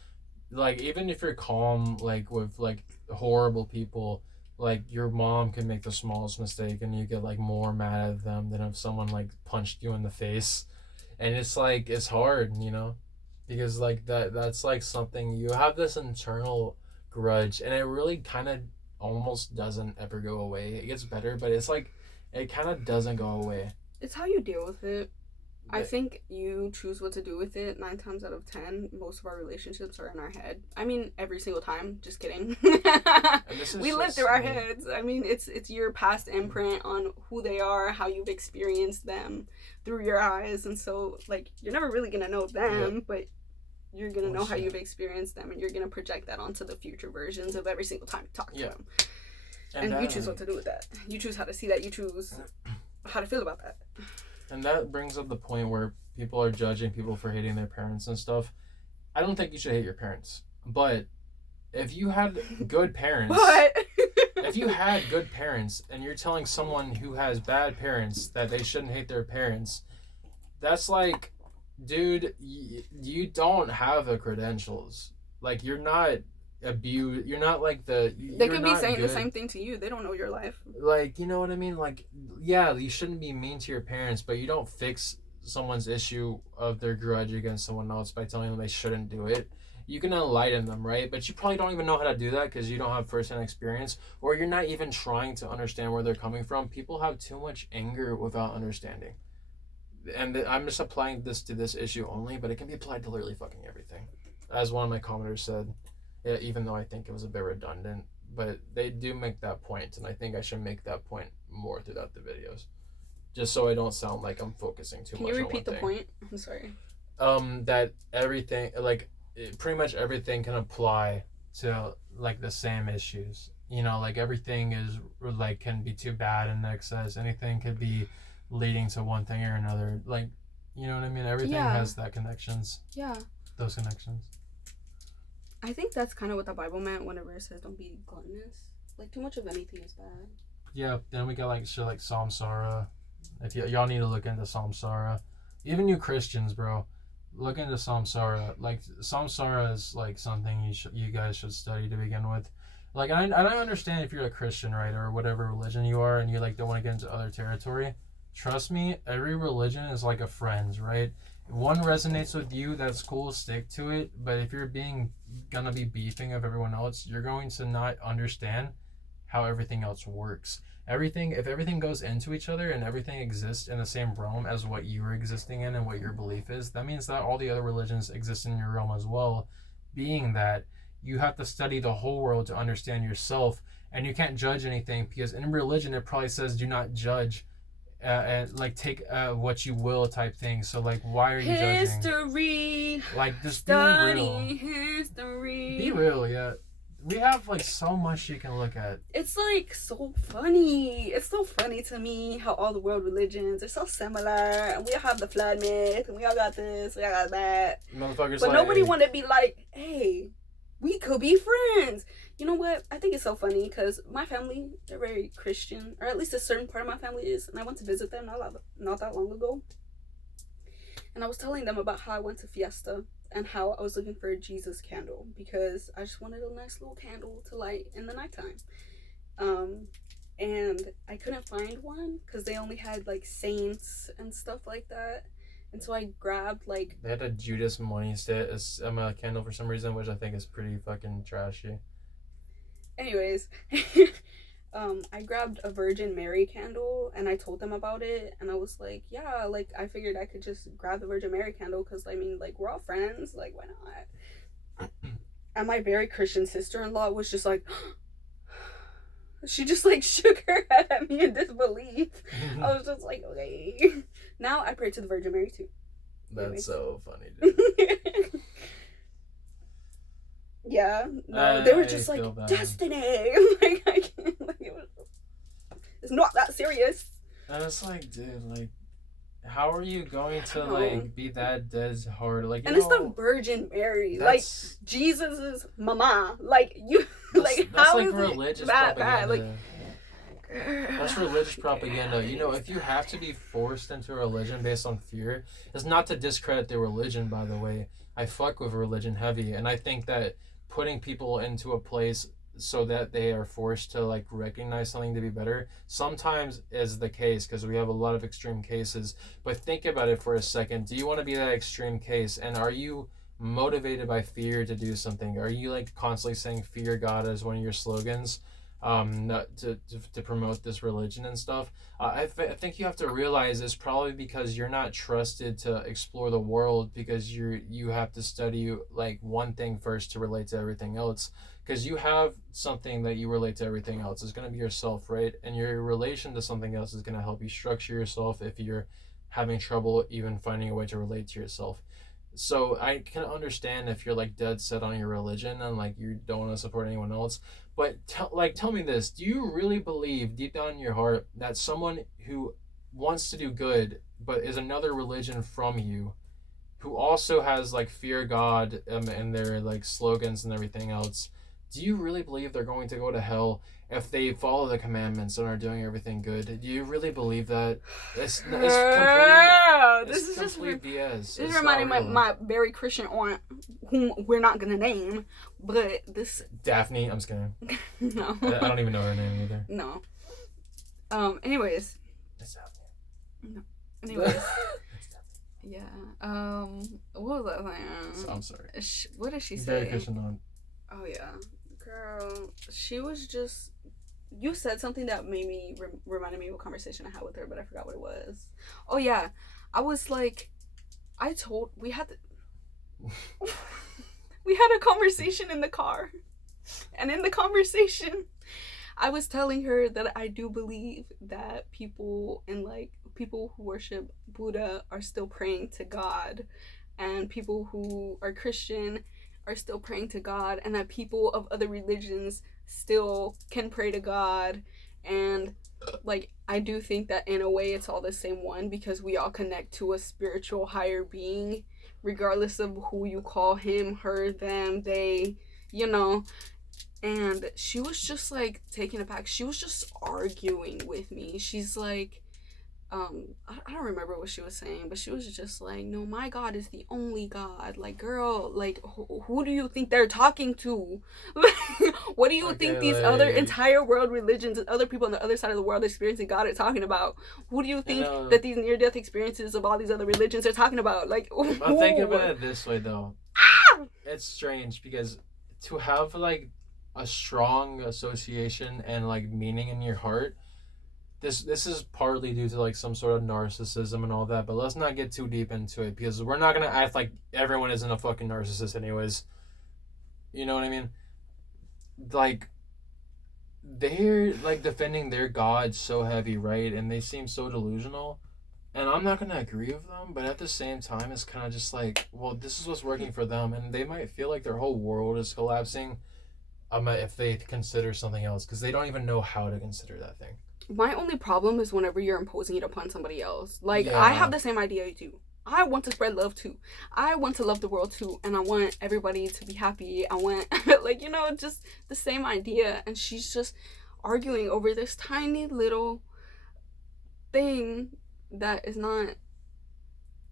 like, even if you're calm, like, with, like, horrible people, like, your mom can make the smallest mistake and you get, like, more mad at them than if someone, like, punched you in the face. And it's, like, it's hard, you know? Because, like, that's, like, something... You have this internal grudge, and it really kind of almost doesn't ever go away. It gets better, but it's, like, it kind of doesn't go away. It's how you deal with it. I think you choose what to do with it 9 times out of 10. Most of our relationships are in our head. I mean, every single time. Just kidding. We live through our heads. I mean, it's your past imprint on who they are, how you've experienced them through your eyes. And so, like, you're never really going to know them, but you're going to know how you've experienced them, and you're going to project that onto the future versions of every single time you talk to them. And you choose what to do with that. You choose how to see that. You choose how to feel about that. And that brings up the point where people are judging people for hating their parents and stuff. I don't think you should hate your parents. But if you had good parents... if you had good parents and you're telling someone who has bad parents that they shouldn't hate their parents, that's like, dude, you don't have the credentials. Like, you're not... You're not like they could be saying the same thing to you. They don't know your life. Like, you know what I mean? Like, yeah, you shouldn't be mean to your parents, but you don't fix someone's issue of their grudge against someone else by telling them they shouldn't do it. You can enlighten them, right? But you probably don't even know how to do that because you don't have first-hand experience, or you're not even trying to understand where they're coming from. People have too much anger without understanding. And I'm just applying this to this issue only, but it can be applied to literally fucking everything. As one of my commenters said, yeah, even though I think it was a bit redundant, but they do make that point, and I think I should make that point more throughout the videos, just so I don't sound like I'm focusing too much on one thing. Can you repeat the point? I'm sorry. That everything, like, pretty much everything can apply to, like, the same issues. You know, like, everything is, like, can be too bad in excess. Anything could be leading to one thing or another. Like, you know what I mean? Everything has that connections. Yeah. Those connections. I think that's kind of what the Bible meant whenever it says don't be gluttonous. Like, too much of anything is bad. Yeah, then we got like shit like Samsara. If y'all need to look into Samsara, even you Christians, bro, look into Samsara. Like Samsara is like something you guys should study to begin with. Like I don't understand if you're a Christian, right, or whatever religion you are, and you like don't want to get into other territory. Trust me, every religion is like a friend, right? If one resonates with you, that's cool, stick to it. But if you're gonna be beefing of everyone else, you're going to not understand how everything else works. If everything goes into each other and everything exists in the same realm as what you are existing in and what your belief is, that means that all the other religions exist in your realm as well. Being that you have to study the whole world to understand yourself, and you can't judge anything because in religion it probably says do not judge. And like take what you will type thing. So like, why are you judging? History. Like just study be real. History. Be real, yeah. We have like so much you can look at. It's like so funny. It's so funny to me how all the world religions are so similar, and we all have the flood myth, and we all got this, we all got that. Motherfuckers, but nobody want to be like, hey, we could be friends. You know what? I think it's so funny because my family, they're very Christian, or at least a certain part of my family is, and I went to visit them not that long ago, and I was telling them about how I went to Fiesta and how I was looking for a Jesus candle because I just wanted a nice little candle to light in the nighttime. And I couldn't find one because they only had like saints and stuff like that. And so I grabbed like... They had a Judas Moniste candle for some reason, which I think is pretty fucking trashy. Anyways, I grabbed a Virgin Mary candle and I told them about it, and I was like, yeah, like I figured I could just grab the Virgin Mary candle because I mean, like, we're all friends, like, why not? And my very Christian sister-in-law was just like, she just like shook her head at me in disbelief. I was just like, okay. Now I pray to the Virgin Mary too. That's anyways. So funny, dude. Yeah, no, they were just like, destiny. Like, I can't, like, it's not that serious. And it's like, dude, like, how are you going to, like, be that dead hard? Like, and it's the Virgin Mary. Like, Jesus' mama. Like, you, like, how is religious it that bad? Like, that's religious propaganda. You know, if you have to be forced into a religion based on fear, it's not to discredit the religion, by the way. I fuck with religion heavy, and I think that putting people into a place so that they are forced to like recognize something to be better sometimes is the case because we have a lot of extreme cases. But think about it for a second. Do you want to be that extreme case? And are you motivated by fear to do something? Are you like constantly saying fear God as one of your slogans to promote this religion and stuff? I think you have to realize it's probably because you're not trusted to explore the world because you have to study like one thing first to relate to everything else, because you have something that you relate to everything else. It's going to be yourself, right? And your relation to something else is going to help you structure yourself if you're having trouble even finding a way to relate to yourself. So I can understand if you're like dead set on your religion and like you don't want to support anyone else. But tell me this: do you really believe deep down in your heart that someone who wants to do good but is another religion from you, who also has like fear God and their like slogans and everything else, do you really believe they're going to go to hell if they follow the commandments and are doing everything good? Do you really believe that? It's complete BS. This is reminding my very Christian aunt, whom we're not gonna name, but this Daphne. I'm just kidding. No, I don't even know her name either. No. Anyways. It's Daphne. No. Anyways. Yeah. What was that thing? I'm sorry. What did she say? Very Christian aunt. Oh yeah, girl. She was just. You said something that made me reminded me of a conversation I had with her, but I forgot what it was. Oh yeah, I was like, we had a conversation in the car, and in the conversation, I was telling her that I do believe that people who worship Buddha are still praying to God, and people who are Christian are still praying to God, and that people of other religions still can pray to God. And like, I do think that in a way it's all the same one, because we all connect to a spiritual higher being, regardless of who you call him, her, them, they, you know. And she was just like taken aback. She was just arguing with me. She's like, I don't remember what she was saying, but she was just like, no, my God is the only God. Like, girl, like, who do you think they're talking to? What do you think these other entire world religions and other people on the other side of the world experiencing God are talking about? Who do you think that these near-death experiences of all these other religions are talking about? Like, I'm thinking about it this way, though. It's strange because to have, like, a strong association and, like, meaning in your heart, This is partly due to like some sort of narcissism and all that, but let's not get too deep into it because we're not gonna act like everyone isn't a fucking narcissist anyways. You know what I mean? Like they're like defending their god so heavy, right? And they seem so delusional. And I'm not gonna agree with them, but at the same time it's kinda just like, well, this is what's working for them, and they might feel like their whole world is collapsing if they consider something else, because they don't even know how to consider that thing. My only problem is whenever you're imposing it upon somebody else. Like, yeah. I have the same idea too. I want to spread love too. I want to love the world too. And I want everybody to be happy. I want, like, you know, just the same idea. And she's just arguing over this tiny little thing that is not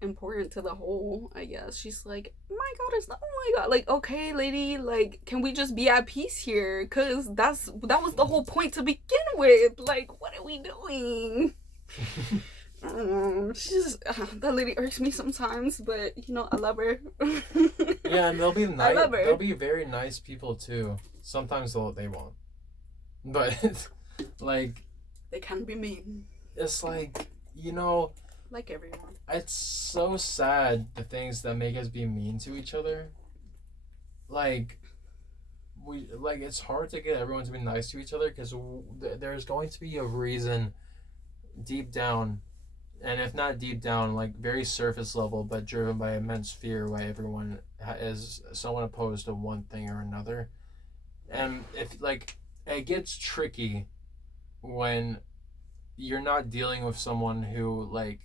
important to the whole, I guess. She's like, my God, it's not, oh my God. Like, okay, lady, like, can we just be at peace here? Because that was the whole point to begin with. Like, what are we doing? She's that lady irks me sometimes, but you know, I love her. Yeah, and they'll be nice. They'll be very nice people too. Sometimes they won't, but like they can be mean. It's like, you know, like everyone. It's so sad the things that make us be mean to each other. Like it's hard to get everyone to be nice to each other because there's going to be a reason deep down, and if not deep down, like very surface level, but driven by immense fear, why everyone is somewhat opposed to one thing or another. And if like it gets tricky when you're not dealing with someone who like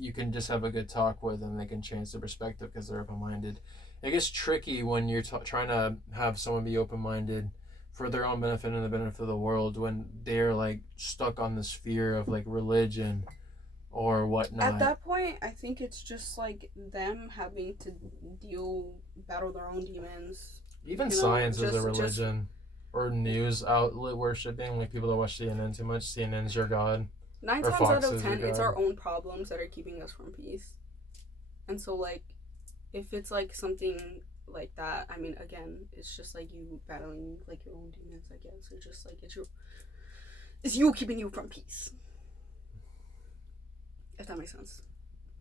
you can just have a good talk with and they can change their perspective because they're open-minded. It gets tricky when you're trying to have someone be open-minded for their own benefit and the benefit of the world when they're like stuck on this fear of like religion or whatnot. At that point, I think it's just like them having to battle their own demons. Even science is a religion. Or news outlet worshipping, like people that watch CNN too much. CNN's your god. 9 times out of 10, it's our own problems that are keeping us from peace. And so, like, if it's, like, something like that, I mean, again, it's just, like, you battling, like, your own demons, I guess. It's just, like, it's you keeping you from peace. If that makes sense.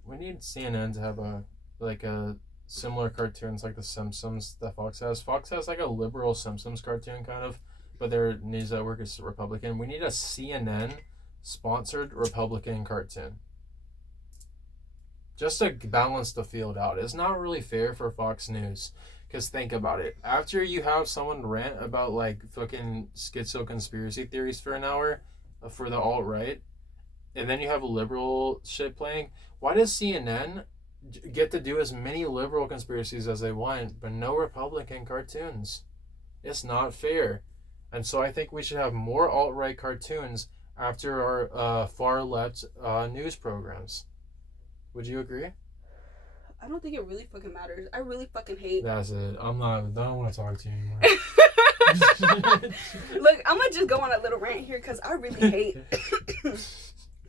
We need CNN to have a similar cartoons like The Simpsons that Fox has. Fox has, like, a liberal Simpsons cartoon, kind of, but their news network is Republican. We need a CNN sponsored Republican cartoon just to balance the field out. It's not really fair for Fox News because think about it, after you have someone rant about like fucking schizo conspiracy theories for an hour for the alt-right and then you have liberal shit playing, why does CNN get to do as many liberal conspiracies as they want but no Republican cartoons? It's not fair. And so I think we should have more alt-right cartoons after our far left news programs. Would you agree? I don't think it really fucking matters. I really fucking hate. That's it. I don't want to talk to you anymore. Look, I'm gonna just go on a little rant here because I really hate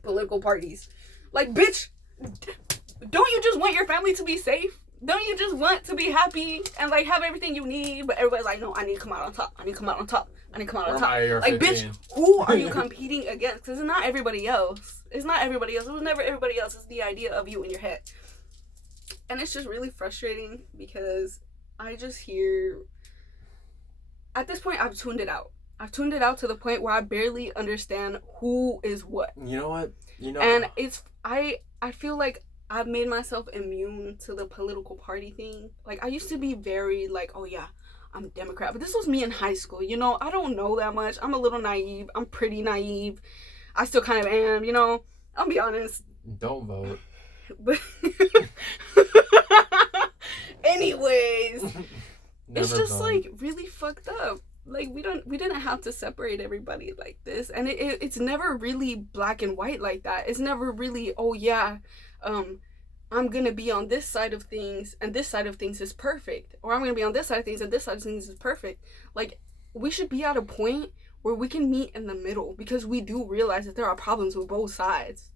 political parties. Like, bitch, don't you just want your family to be safe? Don't you just want to be happy and like have everything you need? But everybody's like, no, I need to come out on top. I need to come out on top. I need to come out on top. Like, 15. Bitch, who are you competing against? Because it's not everybody else. It's not everybody else. It was never everybody else. It's the idea of you in your head. And it's just really frustrating because I just hear... At this point, I've tuned it out. I've tuned it out to the point where I barely understand who is what. You know what? And it's... I feel like I've made myself immune to the political party thing. Like, I used to be very like, oh yeah, I'm a Democrat. But this was me in high school, you know? I don't know that much. I'm a little naive. I'm pretty naive. I still kind of am, you know? I'll be honest. Don't vote. But anyways, it's just vote. Like really fucked up Like, we didn't have to separate everybody like this. And it's never really black and white like that. It's never really, oh yeah, I'm gonna be on this side of things and this side of things is perfect, or I'm gonna be on this side of things and this side of things is perfect. Like, we should be at a point where we can meet in the middle, because we do realize that there are problems with both sides,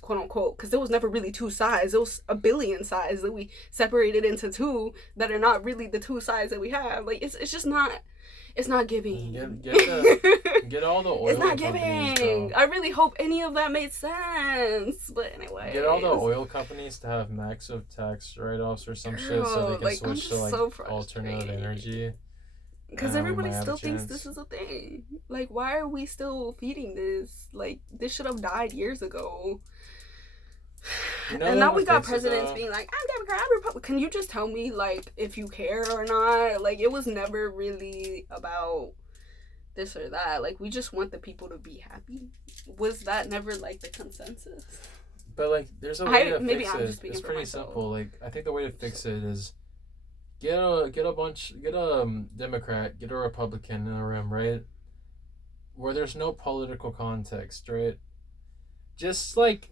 quote unquote, because there was never really two sides. There was a billion sides that we separated into two that are not really the two sides that we have. Like, it's just not. It's not giving. Get all the oil. It's not giving. I really hope any of that made sense. But anyway. Get all the oil companies to have massive tax write-offs or some shit so they can switch to like alternative energy. Because everybody still thinks this is a thing. Like, why are we still feeding this? Like, this should have died years ago. You know, and now we got presidents being like, I'm Democrat, I'm Republican. Can you just tell me, like, if you care or not? Like, it was never really about this or that. Like, we just want the people to be happy. Was that never, like, the consensus? But, like, there's a way to fix it. It's pretty simple. Like, I think the way to fix it is get a Democrat, get a Republican in a room, right? Where there's no political context, right? Just, like,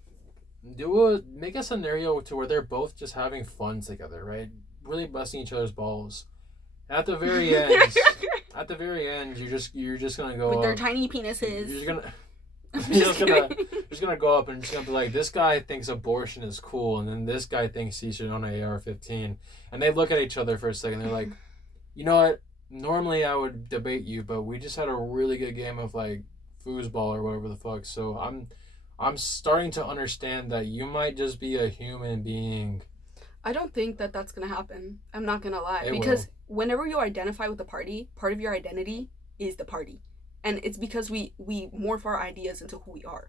make a scenario to where they're both just having fun together, right? Really busting each other's balls. At the very end, you're just gonna go with their tiny penises. You're just gonna go up and just gonna be like, this guy thinks abortion is cool, and then this guy thinks he should own an AR-15, and they look at each other for a second. They're like, you know what? Normally I would debate you, but we just had a really good game of like foosball or whatever the fuck. So I'm starting to understand that you might just be a human being. I don't think that that's going to happen. I'm not going to lie. Because whenever you identify with the party, part of your identity is the party. And it's because we morph our ideas into who we are.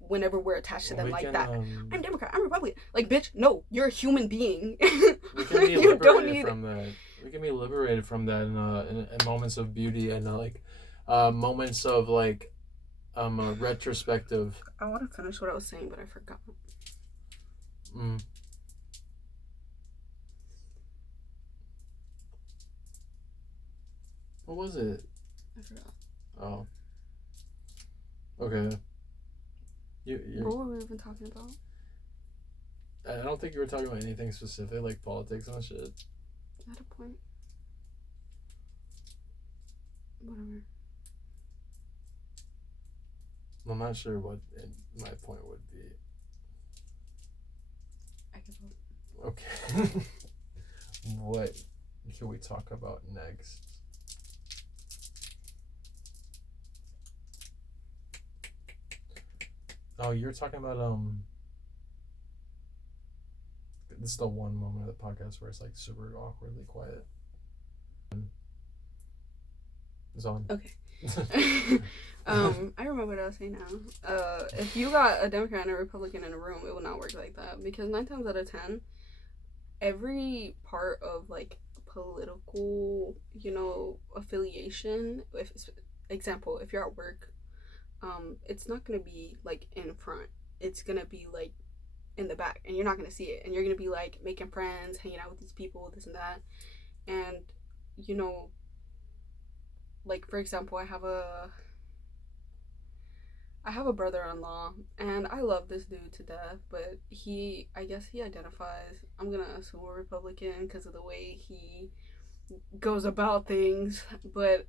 Whenever we're attached to them like that. I'm Democrat, I'm Republican. Like, bitch, no, you're a human being. We can be liberated from that. We can be liberated from that in moments of beauty and moments of like retrospective. I want to finish what I was saying, but I forgot. What was it? I forgot. Oh. Okay. What were we even talking about? I don't think you were talking about anything specific, like politics and shit. At a point. Whatever. I'm not sure what my point would be. I give up. Okay. What can we talk about next? Oh, you're talking about this is the one moment of the podcast where it's like super awkwardly quiet. It's on. Okay. I remember what I was saying now. If you got a Democrat and a Republican in a room, it would not work like that, because 9 times out of 10, every part of like political, affiliation. Example, if you're at work, it's not gonna be like in front. It's gonna be like in the back, and you're not gonna see it, and you're gonna be like making friends, hanging out with these people, this and that, and like, for example, I have a brother-in-law, and I love this dude to death, but I guess he identifies, I'm gonna assume, a Republican because of the way he goes about things, but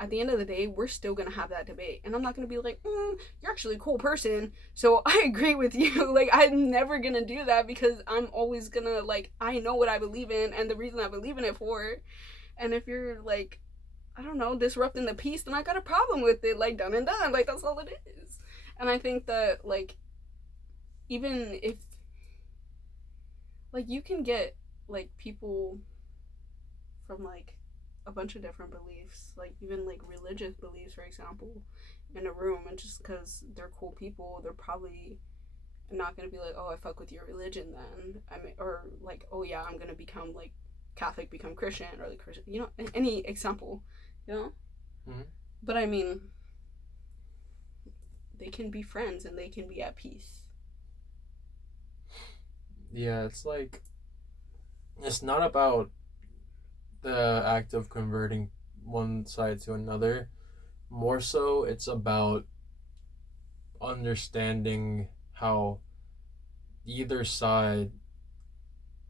at the end of the day, we're still gonna have that debate, and I'm not gonna be like, you're actually a cool person, so I agree with you. Like, I'm never gonna do that, because I'm always gonna, like, I know what I believe in and the reason I believe in it for, and if you're like, I don't know, disrupting the peace, then I got a problem with it. Like, done and done. Like, that's all it is. And I think that, like, even if, like, you can get, like, people from, like, a bunch of different beliefs, like, even, like, religious beliefs, for example, in a room, and just because they're cool people, they're probably not going to be like, oh, I fuck with your religion then. Or, like, oh, yeah, I'm going to become, like, Catholic, become Christian, or, like, Christian, any example. Mm-hmm. But I mean, they can be friends and they can be at peace. Yeah, it's like, it's not about the act of converting one side to another. More so, it's about understanding how either side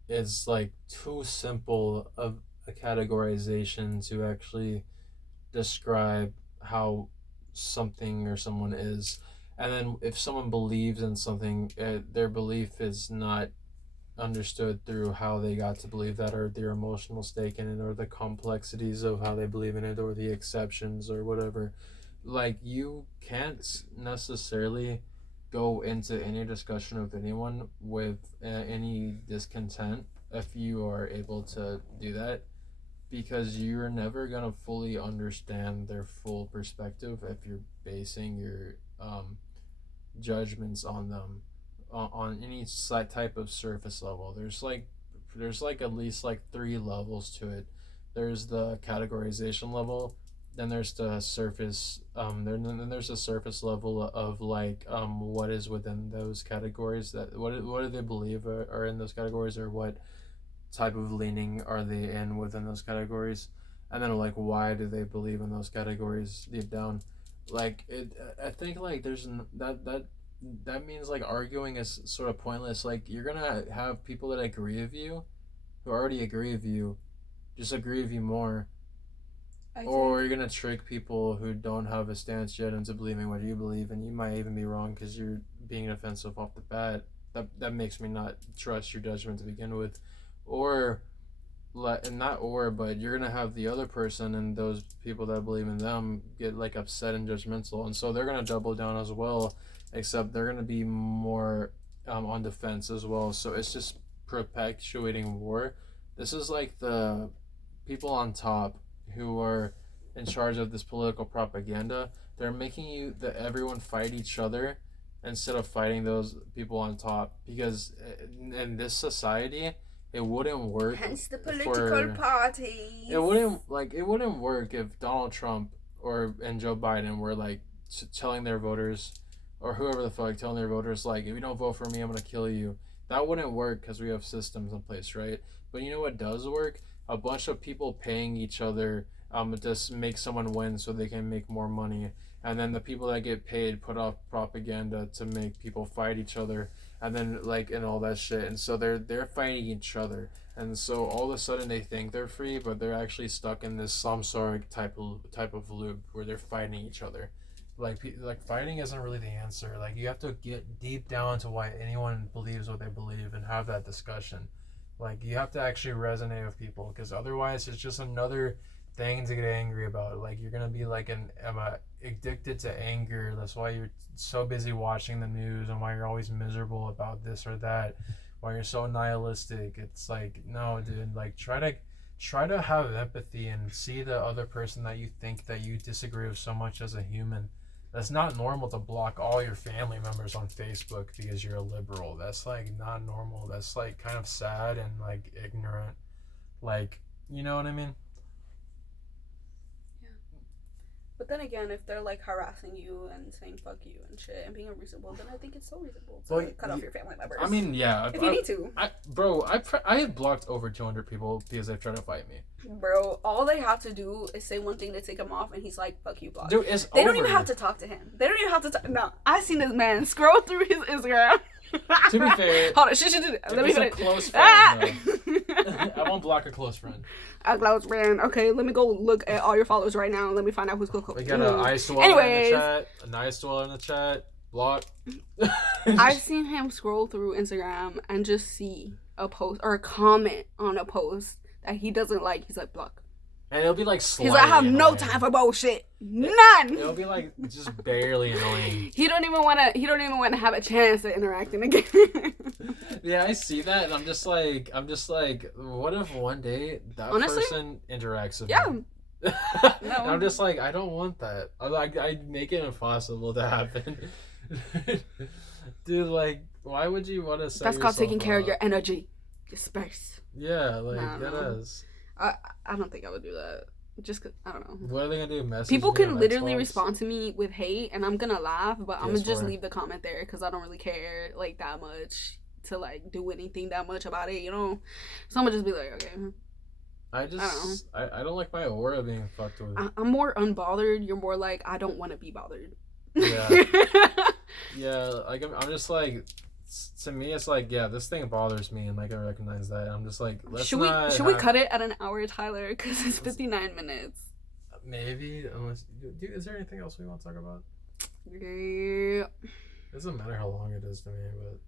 is like too simple of a categorization to actually describe how something or someone is. And then if someone believes in something, their belief is not understood through how they got to believe that, or their emotional stake in it, or the complexities of how they believe in it, or the exceptions or whatever. Like, you can't necessarily go into any discussion of anyone with any discontent if you are able to do that, because you're never going to fully understand their full perspective if you're basing your judgments on them on any type of surface level. There's like at least like 3 levels to it. There's the categorization level, then there's the surface then there's the surface level of like what is within those categories, that what do they believe are in those categories, or what type of leaning are they in within those categories, and then like why do they believe in those categories deep down. Like I think like there's that means like arguing is sort of pointless. Like, you're gonna have people that agree with you, who already agree with you, just agree with you more, or you're gonna trick people who don't have a stance yet into believing what you believe, and you might even be wrong because you're being offensive off the bat. That makes me not trust your judgment to begin with. Or but you're gonna have the other person and those people that believe in them get like upset and judgmental, and so they're gonna double down as well, except they're gonna be more on defense as well. So it's just perpetuating war. This is like the people on top who are in charge of this political propaganda. They're making everyone fight each other instead of fighting those people on top, because in this society it wouldn't work. Hence the political party. It wouldn't work if Donald Trump and Joe Biden were like telling their voters, or whoever the fuck, telling their voters like, if you don't vote for me, I'm gonna kill you. That wouldn't work because we have systems in place, right? But you know what does work? A bunch of people paying each other to make someone win so they can make more money, and then the people that get paid put off propaganda to make people fight each other, and then and all that shit, and so they're fighting each other, and so all of a sudden they think they're free, but they're actually stuck in this samsaric type of loop where they're fighting each other. Like fighting isn't really the answer. Like, you have to get deep down to why anyone believes what they believe and have that discussion. Like, you have to actually resonate with people, because otherwise it's just another thing to get angry about. Like, you're gonna be like addicted to anger. That's why you're so busy watching the news, and why you're always miserable about this or that, why you're so nihilistic. It's like, no, dude, like try to have empathy and see the other person that you think that you disagree with so much as a human. That's not normal to block all your family members on Facebook because you're a liberal. That's like not normal. That's like kind of sad and like ignorant. Like, you know what I mean? But then again, if they're like harassing you and saying fuck you and shit and being unreasonable, then I think it's so reasonable to cut off your family members. I mean, yeah. If you need to. I have blocked over 200 people because they've tried to fight me. Bro, all they have to do is say one thing to take him off, and he's like, fuck you, block. Dude, they don't even have to talk to him. They don't even have to talk. No, I seen this man scroll through his Instagram. To be fair, hold on, let me finish. A close friend, I won't block a close friend. A close friend. Okay, let me go look at all your followers right now. Let me find out who's close. We got an ice dweller in the chat. A nice dweller in the chat. Block. I've seen him scroll through Instagram and just see a post or a comment on a post that he doesn't like. He's like, block. And it'll be like he's like, I have no time for bullshit. None. It'll be like just barely annoying. He don't even want to have a chance at interacting again. Yeah, I see that, and I'm just like, what if one day that person interacts with me? No. I'm just like, I don't want that. I make it impossible to happen. Dude, like, why would you want to say that's called taking care of your energy, your space. Yeah, like, that is. I don't think I would do that. Just cause, I don't know. What are they gonna do? Message people can literally respond to me with hate, and I'm gonna laugh, but I'm gonna just leave the comment there because I don't really care like that much to like do anything that much about it, you know. So I'm gonna just be like, okay. I don't like my aura being fucked with. I'm more unbothered. You're more like, I don't want to be bothered. Yeah. Yeah, like I'm just like, to me it's like, yeah, this thing bothers me, and like I recognize that. I'm just like, should we cut it at an hour, Tyler? Because it's 59 minutes. Maybe, unless is there anything else we want to talk about? Yeah. It doesn't matter how long it is to me, but.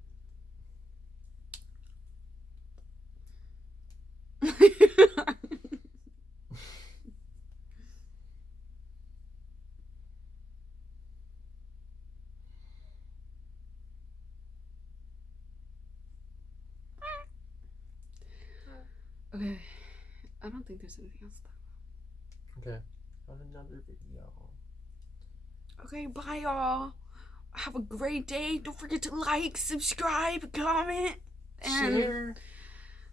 Okay, I don't think there's anything else to talk about. Okay, on another video. Okay, bye y'all. Have a great day. Don't forget to like, subscribe, comment, and share.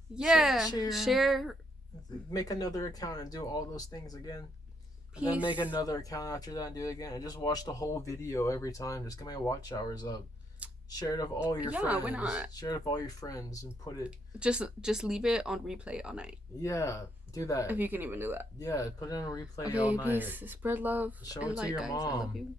Yeah, share. Make another account and do all those things again. Peace. And then make another account after that and do it again. And just watch the whole video every time. Just get my watch hours up. Share it with all your friends. Yeah, why not? Share it with all your friends and put it. Just leave it on replay all night. Yeah, do that. If you can even do that. Yeah, put it on replay all night. Peace. Spread love. Show it to your mom. I love you.